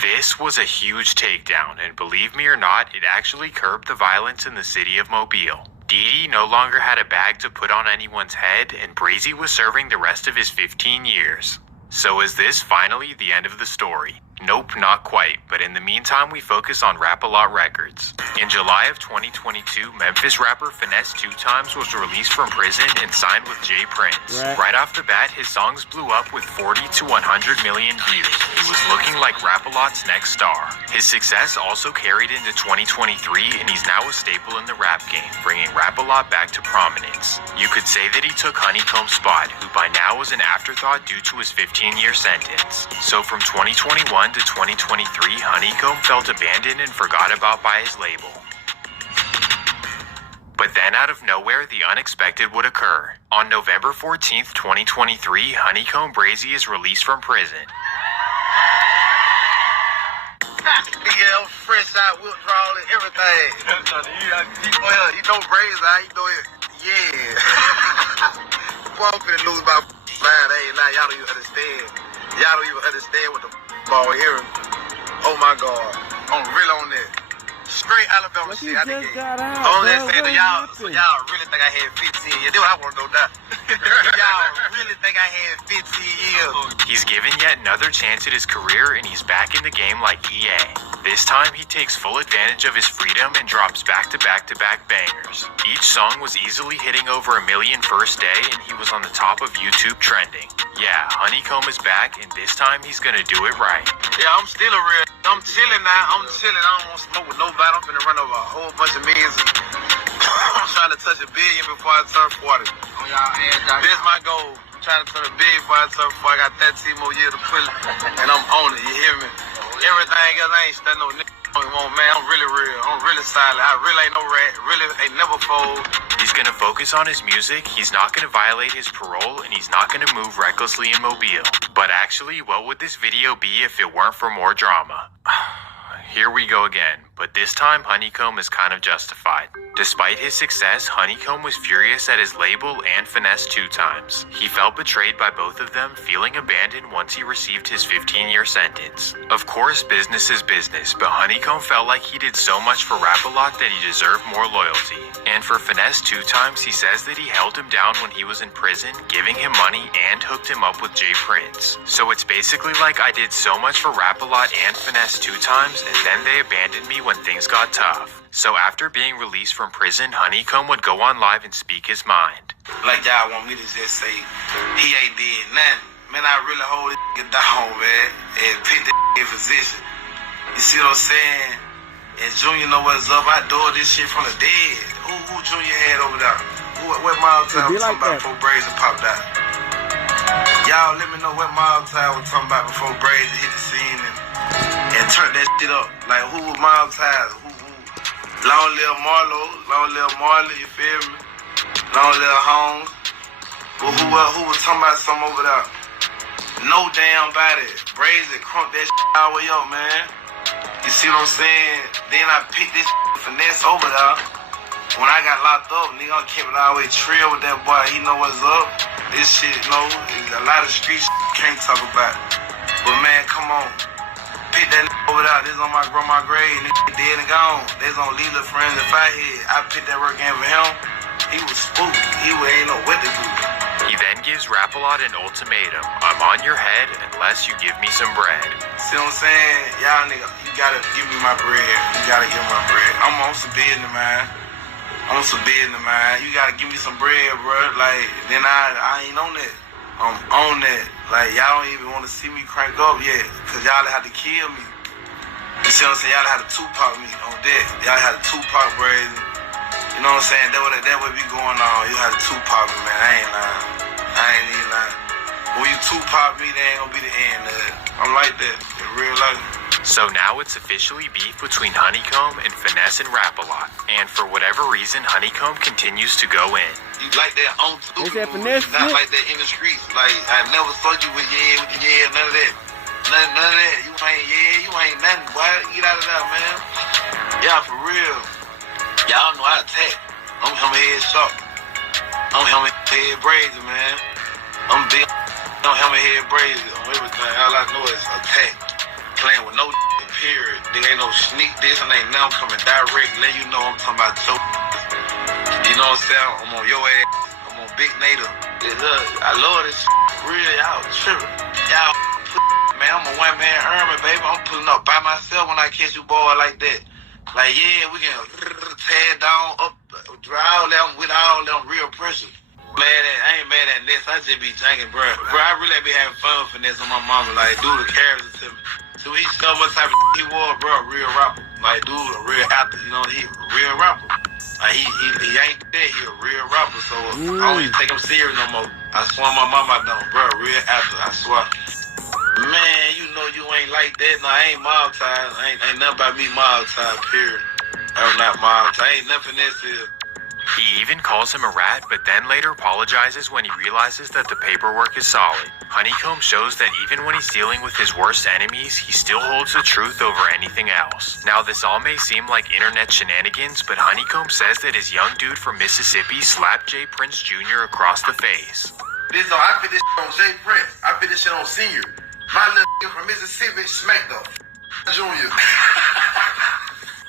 This was a huge takedown, and believe me or not, it actually curbed the violence in the city of Mobile. Dee no longer had a bag to put on anyone's head, and Brazy was serving the rest of his 15 years. So is this finally the end of the story? Nope, not quite, but in the meantime we focus on Rap-A-Lot Records. In July of 2022, Memphis rapper Finesse 2 Times was released from prison and signed with Jay Prince. Right off the bat, his songs blew up with 40 to 100 million views. He was looking like Rap-A-Lot's next star. His success also carried into 2023, and he's now a staple in the rap game, bringing Rap-A-Lot back to prominence. You could say that he took Honeykomb's spot, who by now was an afterthought due to his 15-year sentence. So from 2021 to 2023, Honeykomb felt abandoned and forgot about by his label. But then out of nowhere, the unexpected would occur. On November 14th, 2023, Honeykomb Brazy is released from prison. Yeah, I'm fresh out, withdrawal and everything. You know Brazy, you know it. Yeah. Boy, I'm finna lose my mind. Y'all don't even understand. Y'all don't even understand what the ball hearing. Oh my God. I'm really on that. Straight Alabama shit. I think I'm just saying to y'all, so y'all really think I had 15 years. That's what I want to know now. Y'all really think I had 15 years. He's given yet another chance at his career, and he's back in the game like EA. This time, he takes full advantage of his freedom and drops back-to-back-to-back bangers. Each song was easily hitting over 1 million first day, and he was on the top of YouTube trending. Yeah, Honeykomb is back, and this time he's gonna do it right. Yeah, I'm still a real. I'm chilling now. I'm chilling. I don't want to smoke with nobody. I'm finna run over a whole bunch of millions. I'm trying to touch $1 billion before I turn 40. This is my goal. I'm trying to turn $1 billion before I turn 40. I got 13 more years to put it, and I'm on it. You hear me? Everything else, I ain't studying no nigga. Man, I'm really real. I'm really silent. I really ain't no rat. Really ain't never fold. He's gonna focus on his music, he's not gonna violate his parole, and he's not gonna move recklessly in Mobile. But actually, what would this video be if it weren't for more drama? Here we go again, but this time Honeykomb is kind of justified. Despite his success, Honeykomb was furious at his label and Finesse 2 Times. He felt betrayed by both of them, feeling abandoned once he received his 15-year sentence. Of course, business is business, but Honeykomb felt like he did so much for Rap-A-Lot that he deserved more loyalty. And for Finesse 2 Times, he says that he held him down when he was in prison, giving him money and hooked him up with Jay Prince. So it's basically like I did so much for Rap-A-Lot and Finesse 2 Times, and then they abandoned me when things got tough. So after being released from prison, Honeykomb would go on live and speak his mind. Like y'all want me to just say, he ain't did nothing. Man, I really hold this nigga down, man, and put this in position. You see what I'm saying? And Junior know what's up. I do this shit from the dead. Who Junior had over there? What Mild Town was talking about before Brazy popped out? Y'all let me know what Mild Town was talking about before Brazy hit the scene and turned that shit up. Like, who was Mild Town? Long live Marley, you feel me? Long live Holmes. But who was talking about something over there? No damn body. Brazy crunk that shit all the way up, man. You see what I'm saying? Then I picked this Finesse over there. When I got locked up, nigga, I kept it all the way trill with that boy. He know what's up. This shit, you know, a lot of street shit can't talk about. But man, come on. Pick that over there. This on my grandma grave. Nigga dead and gone. There's on Lila friends if I picked that work in for him. He was spooked. He ain't know what to do. He then gives Rap-A-Lot an ultimatum. I'm on your head unless you give me some bread. See what I'm saying? Y'all nigga, you gotta give me my bread. You gotta give me my bread. I'm on some business, man. You gotta give me some bread, bro. Like, then I ain't on that. I'm on that. Like, y'all don't even want to see me crank up yet, because y'all had to kill me. You see what I'm saying? Y'all had to Tupac me on that. Y'all had to Tupac Brazy. You know what I'm saying? That would be going on. You had to Tupac me, man. I ain't lying. I ain't even lying. When you Tupac me, that ain't gonna be the end of it. I'm like that in real life. So now it's officially beef between Honeykomb and Finesse and Rap-A-Lot. And for whatever reason, Honeykomb continues to go in. You like that on stupid moves, not like that in the streets. Like, I never saw you with the none of that. None of that. You ain't nothing, boy. Get out of there, man. Y'all for real. Y'all know I attack. I'm head sharp. I'm head Brazy, man. I'm big. I'm head Brazy on everything. All I know is attack. Playing with no period. There ain't no sneak this and ain't now coming direct. Let you know I'm talking about your. You know what I'm saying? I'm on your ass. I'm on Big Nader. I love this real. Y'all tripping. Y'all man, I'm a one-man army, baby. I'm pulling up by myself when I catch you boy like that. Like, yeah, we can tear down, up, draw them with all them real pressure. I ain't mad at this. I just be drinking, bro. Bro, I really be having fun with this on my mama. Like, dude, the character to me. So he know what type of he was, bro, a real rapper. Like, dude, a real actor, you know, he a real rapper. Like, he ain't dead, he a real rapper. So I don't even take him serious no more. I swear my mama, I don't, bro, real actor, I swear. Man, you know you ain't like that. No, I ain't mob tied. Ain't nothing about me mob tied, period. I'm not mob tied. Ain't nothing this is. He even calls him a rat, but then later apologizes when he realizes that the paperwork is solid. Honeykomb shows that even when he's dealing with his worst enemies, he still holds the truth over anything else. Now, this all may seem like internet shenanigans, but Honeykomb says that his young dude from Mississippi slapped Jay Prince Jr. across the face. I put this shit on Jay Prince. I put this shit on Senior. My little nigga from Mississippi smacked up Junior.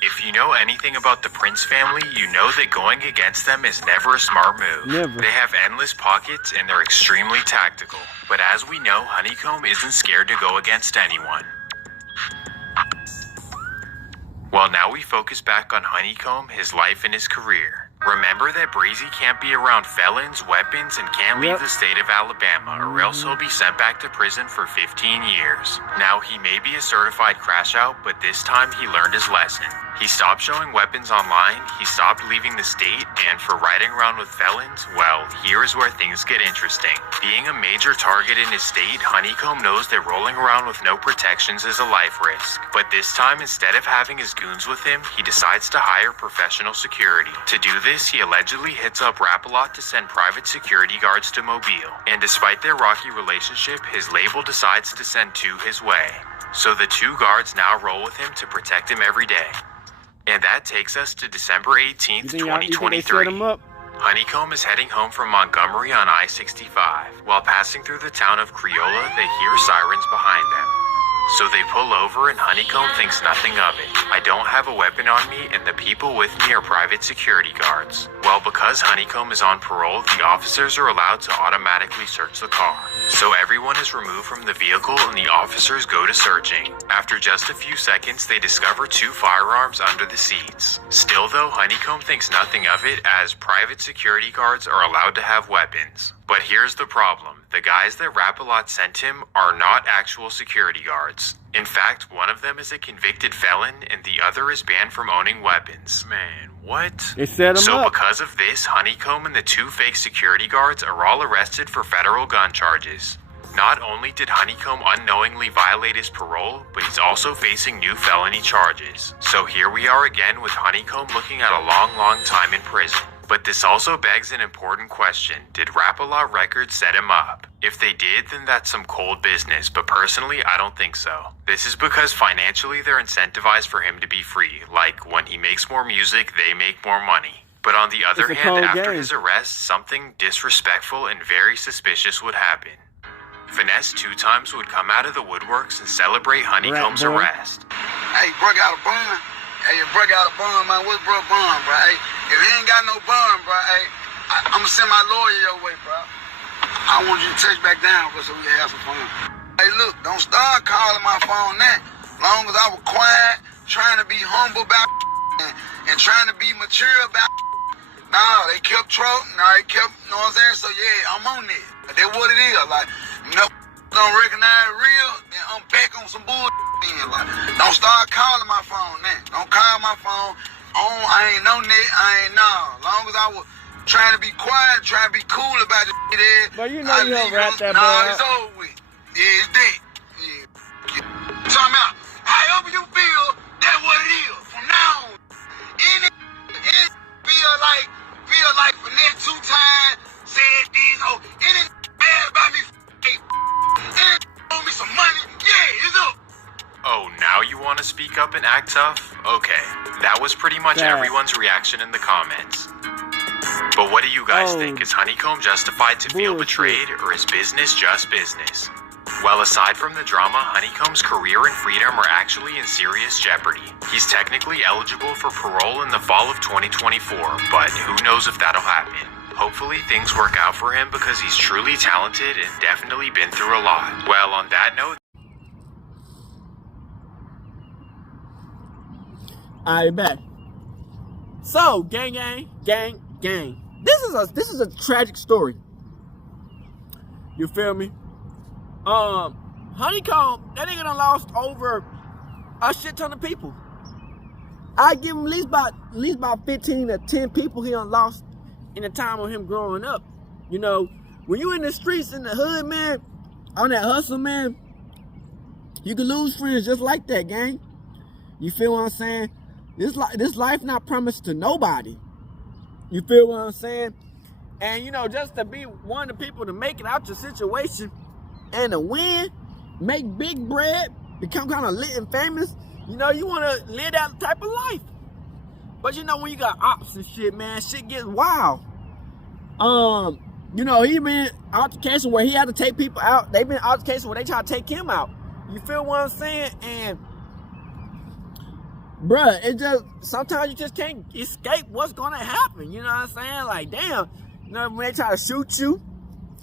If you know anything about the Prince family, you know that going against them is never a smart move. Never. They have endless pockets and they're extremely tactical. But as we know, Honeykomb isn't scared to go against anyone. Well, now we focus back on Honeykomb, his life and his career. Remember that Brazy can't be around felons, weapons, and can't leave the state of Alabama, or else he'll be sent back to prison for 15 years. Now, he may be a certified crash out, but this time he learned his lesson. He stopped showing weapons online, he stopped leaving the state, and for riding around with felons, well, here is where things get interesting. Being a major target in his state, Honeykomb knows that rolling around with no protections is a life risk. But this time, instead of having his goons with him, he decides to hire professional security. To do this, he allegedly hits up Rap-A-Lot to send private security guards to Mobile. And despite their rocky relationship, his label decides to send 2 his way. So the 2 guards now roll with him to protect him every day. And that takes us to December 18th, 2023. Honeykomb is heading home from Montgomery on I-65. While passing through the town of Creola, they hear sirens behind them. So they pull over and Honeykomb thinks nothing of it. I don't have a weapon on me and the people with me are private security guards. Well, because Honeykomb is on parole, the officers are allowed to automatically search the car. So everyone is removed from the vehicle and the officers go to searching. After just a few seconds, they discover 2 firearms under the seats. Still though, Honeykomb thinks nothing of it as private security guards are allowed to have weapons. But here's the problem. The guys that Rap-A-Lot sent him are not actual security guards. In fact, one of them is a convicted felon and the other is banned from owning weapons. Man, what? They set him so up. Because of this, Honeykomb and the 2 fake security guards are all arrested for federal gun charges. Not only did Honeykomb unknowingly violate his parole, but he's also facing new felony charges. So here we are again with Honeykomb looking at a long time in prison. But this also begs an important question. Did Rap-A-Lot Records set him up? If they did, then that's some cold business, but personally, I don't think so. This is because financially they're incentivized for him to be free. Like, when he makes more music, they make more money. But on the other hand, after his arrest, something disrespectful and very suspicious would happen. Finesse 2 times would come out of the woodworks and celebrate Honeykomb's arrest. Hey, bro got a bun. Hey, your bro got a bun, man. What's bro bun, bro? Hey, if he ain't got no bun, bro, hey, I'm gonna send my lawyer your way, bro. I want you to touch back down, bro, so we can have some fun. Hey, look, don't start calling my phone that. Long as I was quiet, trying to be humble about and trying to be mature about. Nah, they kept trolling. Nah, they kept, you know what I'm saying? So yeah, I'm on it. That's what it is. Like, no, don't recognize real, then I'm back on some bullshit. Like, don't start calling my phone now. Don't call my phone. I ain't no net. I ain't no. Long as I was trying to be quiet, trying to be cool about it. But you know you don't rap that, nah, bro. it's over with. Yeah, it's dead. Yeah. Talking about, however you feel, that's what it is. From now on, any feel like Finesse 2 times said this. Oh, any mad about me. Any owe me some money. Yeah, it's up. Oh, now you want to speak up and act tough? Okay, that was pretty much everyone's reaction in the comments. But what do you guys think? Is Honeykomb justified to feel betrayed, or is business just business? Well, aside from the drama, Honeykomb's career and freedom are actually in serious jeopardy. He's technically eligible for parole in the fall of 2024, but who knows if that'll happen. Hopefully things work out for him because he's truly talented and definitely been through a lot. Well, on that note... All right, back. So, gang. This is a tragic story. You feel me? Honeykomb, that nigga done lost over a shit ton of people. I give him at least about 15 to 10 people he done lost in the time of him growing up. You know, when you in the streets in the hood, man, on that hustle, man, you can lose friends just like that, gang. You feel what I'm saying? This life not promised to nobody. You feel what I'm saying? And, you know, just to be one of the people to make it out your situation and to win, make big bread, become kind of lit and famous, you know, you want to live that type of life. But, you know, when you got ops and shit, man, shit gets wild. You know, he been altercation where he had to take people out. They been altercation where they try to take him out. You feel what I'm saying? And, bruh, it just, sometimes you just can't escape what's going to happen. You know what I'm saying? Like, damn, you know, when they try to shoot you,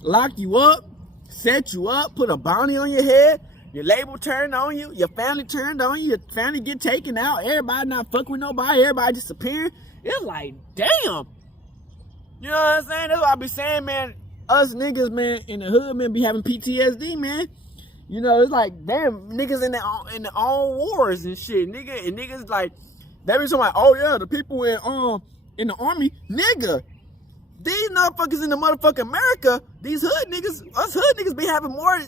lock you up, set you up, put a bounty on your head, your label turned on you, your family turned on you, your family get taken out, everybody not fucking with nobody, everybody disappearing. It's like, damn. You know what I'm saying? That's what I be saying, man. Us niggas, man, in the hood, man, be having PTSD, man. You know, it's like, damn, niggas in their own wars and shit. Niggas like, they be talking like, oh yeah, the people in the army, nigga. These motherfuckers in the motherfucking America, these hood niggas, us hood niggas be having more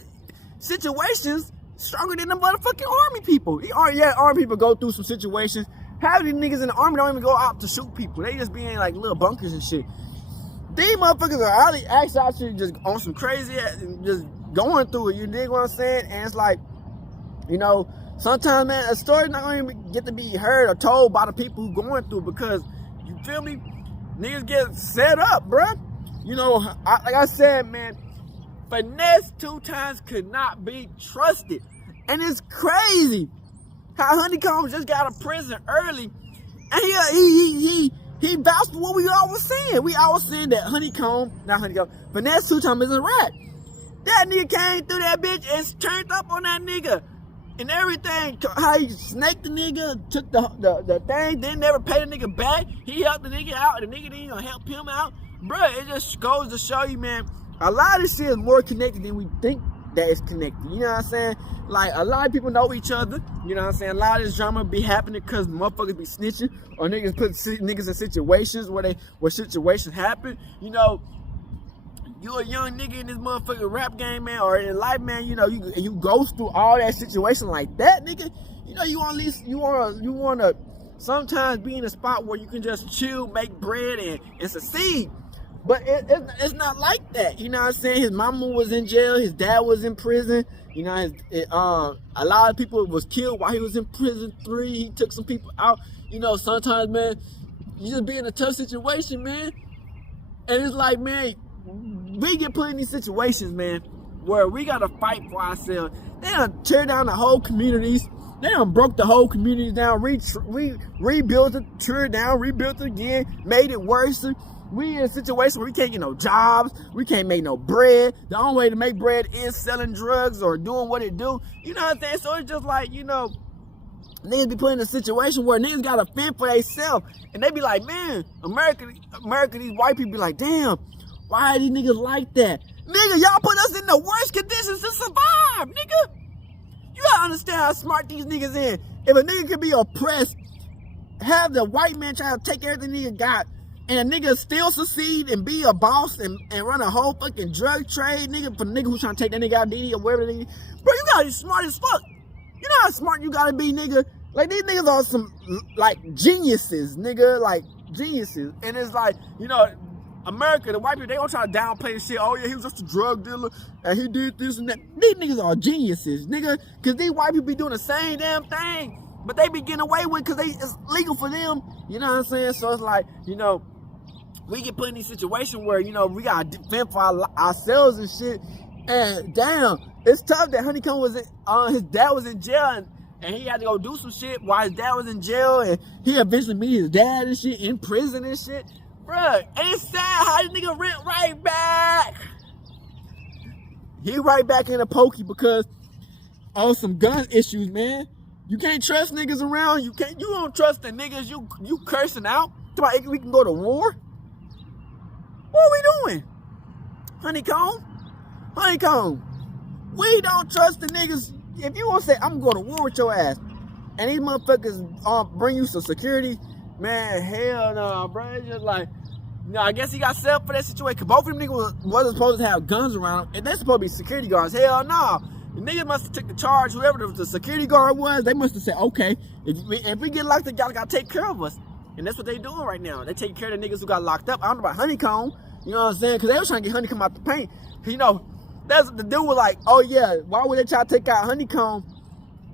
situations stronger than the motherfucking army people. Yeah, army people go through some situations. Half of these niggas in the army don't even go out to shoot people. They just be in like little bunkers and shit. These motherfuckers are actually just on some crazy ass and just going through it. You dig what I'm saying? And it's like, you know, sometimes, man, a story's not gonna even get to be heard or told by the people who going through, because, you feel me? Niggas get set up, bruh. You know, like I said, man, finesse 2 times could not be trusted. And it's crazy how Honeykomb just got out of prison early, and he vouched for what we always saying. We always saying that finesse 2 times is a rat. That nigga came through that bitch and turned up on that nigga and everything. How he snaked the nigga, took the thing, then never paid the nigga back. He helped the nigga out, and the nigga didn't even help him out. Bruh, it just goes to show you, man, a lot of this shit is more connected than we think that it's connected. You know what I'm saying? Like, a lot of people know each other. You know what I'm saying? A lot of this drama be happening because motherfuckers be snitching, or niggas put niggas in situations where situations happen. You know, you a young nigga in this motherfucking rap game, man, or in life, man, you know, you go through all that situation like that, nigga. You know, you wanna sometimes be in a spot where you can just chill, make bread, and succeed. But it's not like that. You know what I'm saying? His mama was in jail, his dad was in prison. You know, a lot of people was killed while he was in prison. He took some people out. You know, sometimes, man, you just be in a tough situation, man. And it's like, man, we get put in these situations, man, where we gotta fight for ourselves. They done tear down the whole communities. They done broke the whole community down, rebuilt it, tore it down, rebuilt it again, made it worse. We in a situation where we can't get no jobs, we can't make no bread. The only way to make bread is selling drugs or doing what it do. You know what I'm saying? So it's just like, you know, niggas be put in a situation where niggas gotta fend for themselves. And they be like, man, America, these white people be like, damn, why are these niggas like that? Nigga, y'all put us in the worst conditions to survive, nigga. You gotta understand how smart these niggas is. If a nigga can be oppressed, have the white man try to take everything nigga got, and a nigga still succeed and be a boss and run a whole fucking drug trade, nigga, for the nigga who's trying to take that nigga out DD or wherever they, bro, you gotta be smart as fuck. You know how smart you gotta be, nigga? Like, these niggas are some, like, geniuses, nigga, like, geniuses. And it's like, you know, America, the white people, they gonna try to downplay the shit. Oh yeah, he was just a drug dealer and he did this and that. These niggas are geniuses, nigga, cause these white people be doing the same damn thing, but they be getting away with it cause it's legal for them. You know what I'm saying? So it's like, you know, we get put in these situations where, you know, we gotta defend for ourselves and shit. And damn, it's tough that Honeykomb was his dad was in jail and he had to go do some shit while his dad was in jail, and he eventually meet his dad and shit in prison and shit. Bruh, it's sad how this nigga went right back. He right back in the pokey because on some gun issues, man. You can't trust niggas around. You don't trust the niggas you cursing out. We can go to war. What are we doing? Honeykomb. We don't trust the niggas. If you want to say, I'm going to war with your ass, and these motherfuckers bring you some security, man, hell no, bro. It's just like, no, I guess he got set up for that situation. Cause both of them niggas wasn't supposed to have guns around them, and they're supposed to be security guards. Hell no. The niggas must have took the charge, whoever the security guard was, they must have said, okay, if we get locked up, y'all gotta take care of us. And that's what they doing right now. They taking care of the niggas who got locked up. I don't know about Honeykomb, you know what I'm saying? Cause they was trying to get Honeykomb out the paint. You know, that's the dude was like, oh yeah, why would they try to take out Honeykomb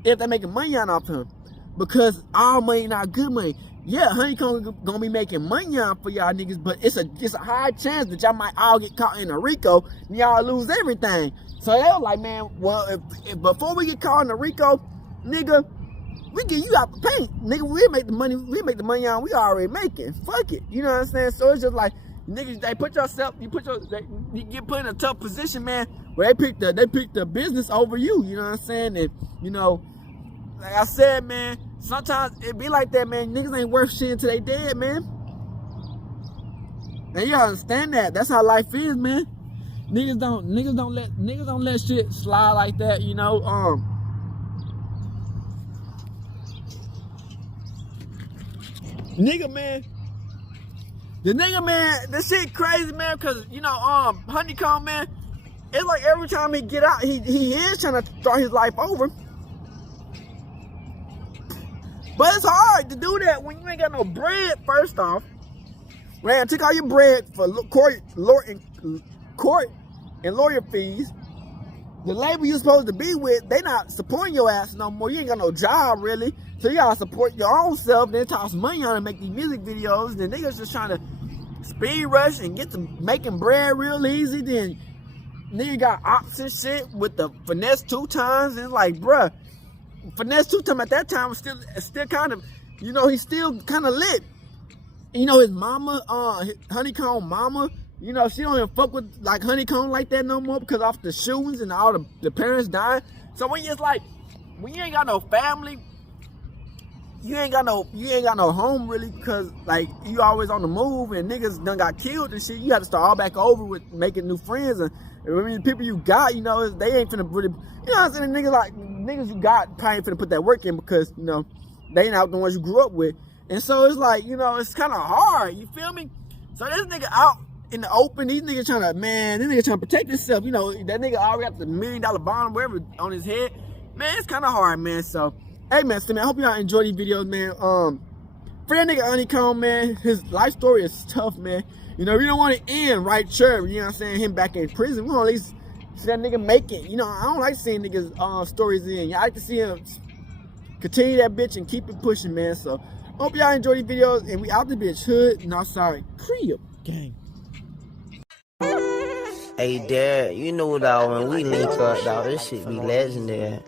if they making money off him? Because all money not good money. Yeah, Honeykomb gonna be making money on for y'all niggas, but it's a high chance that y'all might all get caught in a RICO and y'all lose everything. So they was like, man, well, if before we get caught in a RICO, nigga, we get you out the paint. Nigga, we make the money on we already making. Fuck it. You know what I'm saying? So it's just like, niggas, they get put in a tough position, man, where they pick the business over you. You know what I'm saying? And, you know, like I said, man, sometimes it be like that, man. Niggas ain't worth shit until they dead, man. And you understand that. That's how life is, man. Niggas don't let shit slide like that, you know. Nigga, man. The nigga, man, this shit crazy, man, because, you know, Honeykomb, man, it's like every time he get out, he is trying to start his life over. But it's hard to do that when you ain't got no bread, first off. Man, took all your bread for court and lawyer fees. The label you're supposed to be with, they not supporting your ass no more. You ain't got no job, really. So you gotta support your own self, then toss money on and make these music videos. Then niggas just trying to speed rush and get to making bread real easy. Then nigga got ops and shit with the finesse 2 times. And it's like, bruh, finesse 2 times at that time was still kind of, you know, he's still kind of lit. You know, his mama, Honeykomb mama, you know, she don't even fuck with like Honeykomb like that no more because off the shootings and all the parents dying. So when you ain't got no family, you ain't got no home really, because like you always on the move and niggas done got killed and shit. You got to start all back over with making new friends, and I mean the people you got, you know, they ain't finna really, you know what I'm saying? Niggas you got probably ain't finna put that work in because, you know, they ain't out the ones you grew up with. And so it's like, you know, it's kind of hard, you feel me? So this nigga out in the open, these niggas trying to protect himself. You know, that nigga already got the $1 million bond, whatever, on his head. Man, it's kind of hard, man. So, hey, man, I hope y'all enjoy these videos, man. For that nigga Honeykomb, man, his life story is tough, man. You know, we don't want to end right sure, you know what I'm saying, him back in prison. We want to at least see that nigga make it. You know, I don't like seeing niggas stories in. I like to see him continue that bitch and keep it pushing, man. So, hope y'all enjoy these videos, and we out the bitch hood. No, sorry, crib gang. Hey, Dad, you know, dog, when we link up, dog, this shit be legendary.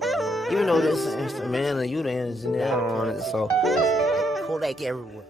Even though this is instrumental, you the engineer on it, so Kodak everywhere.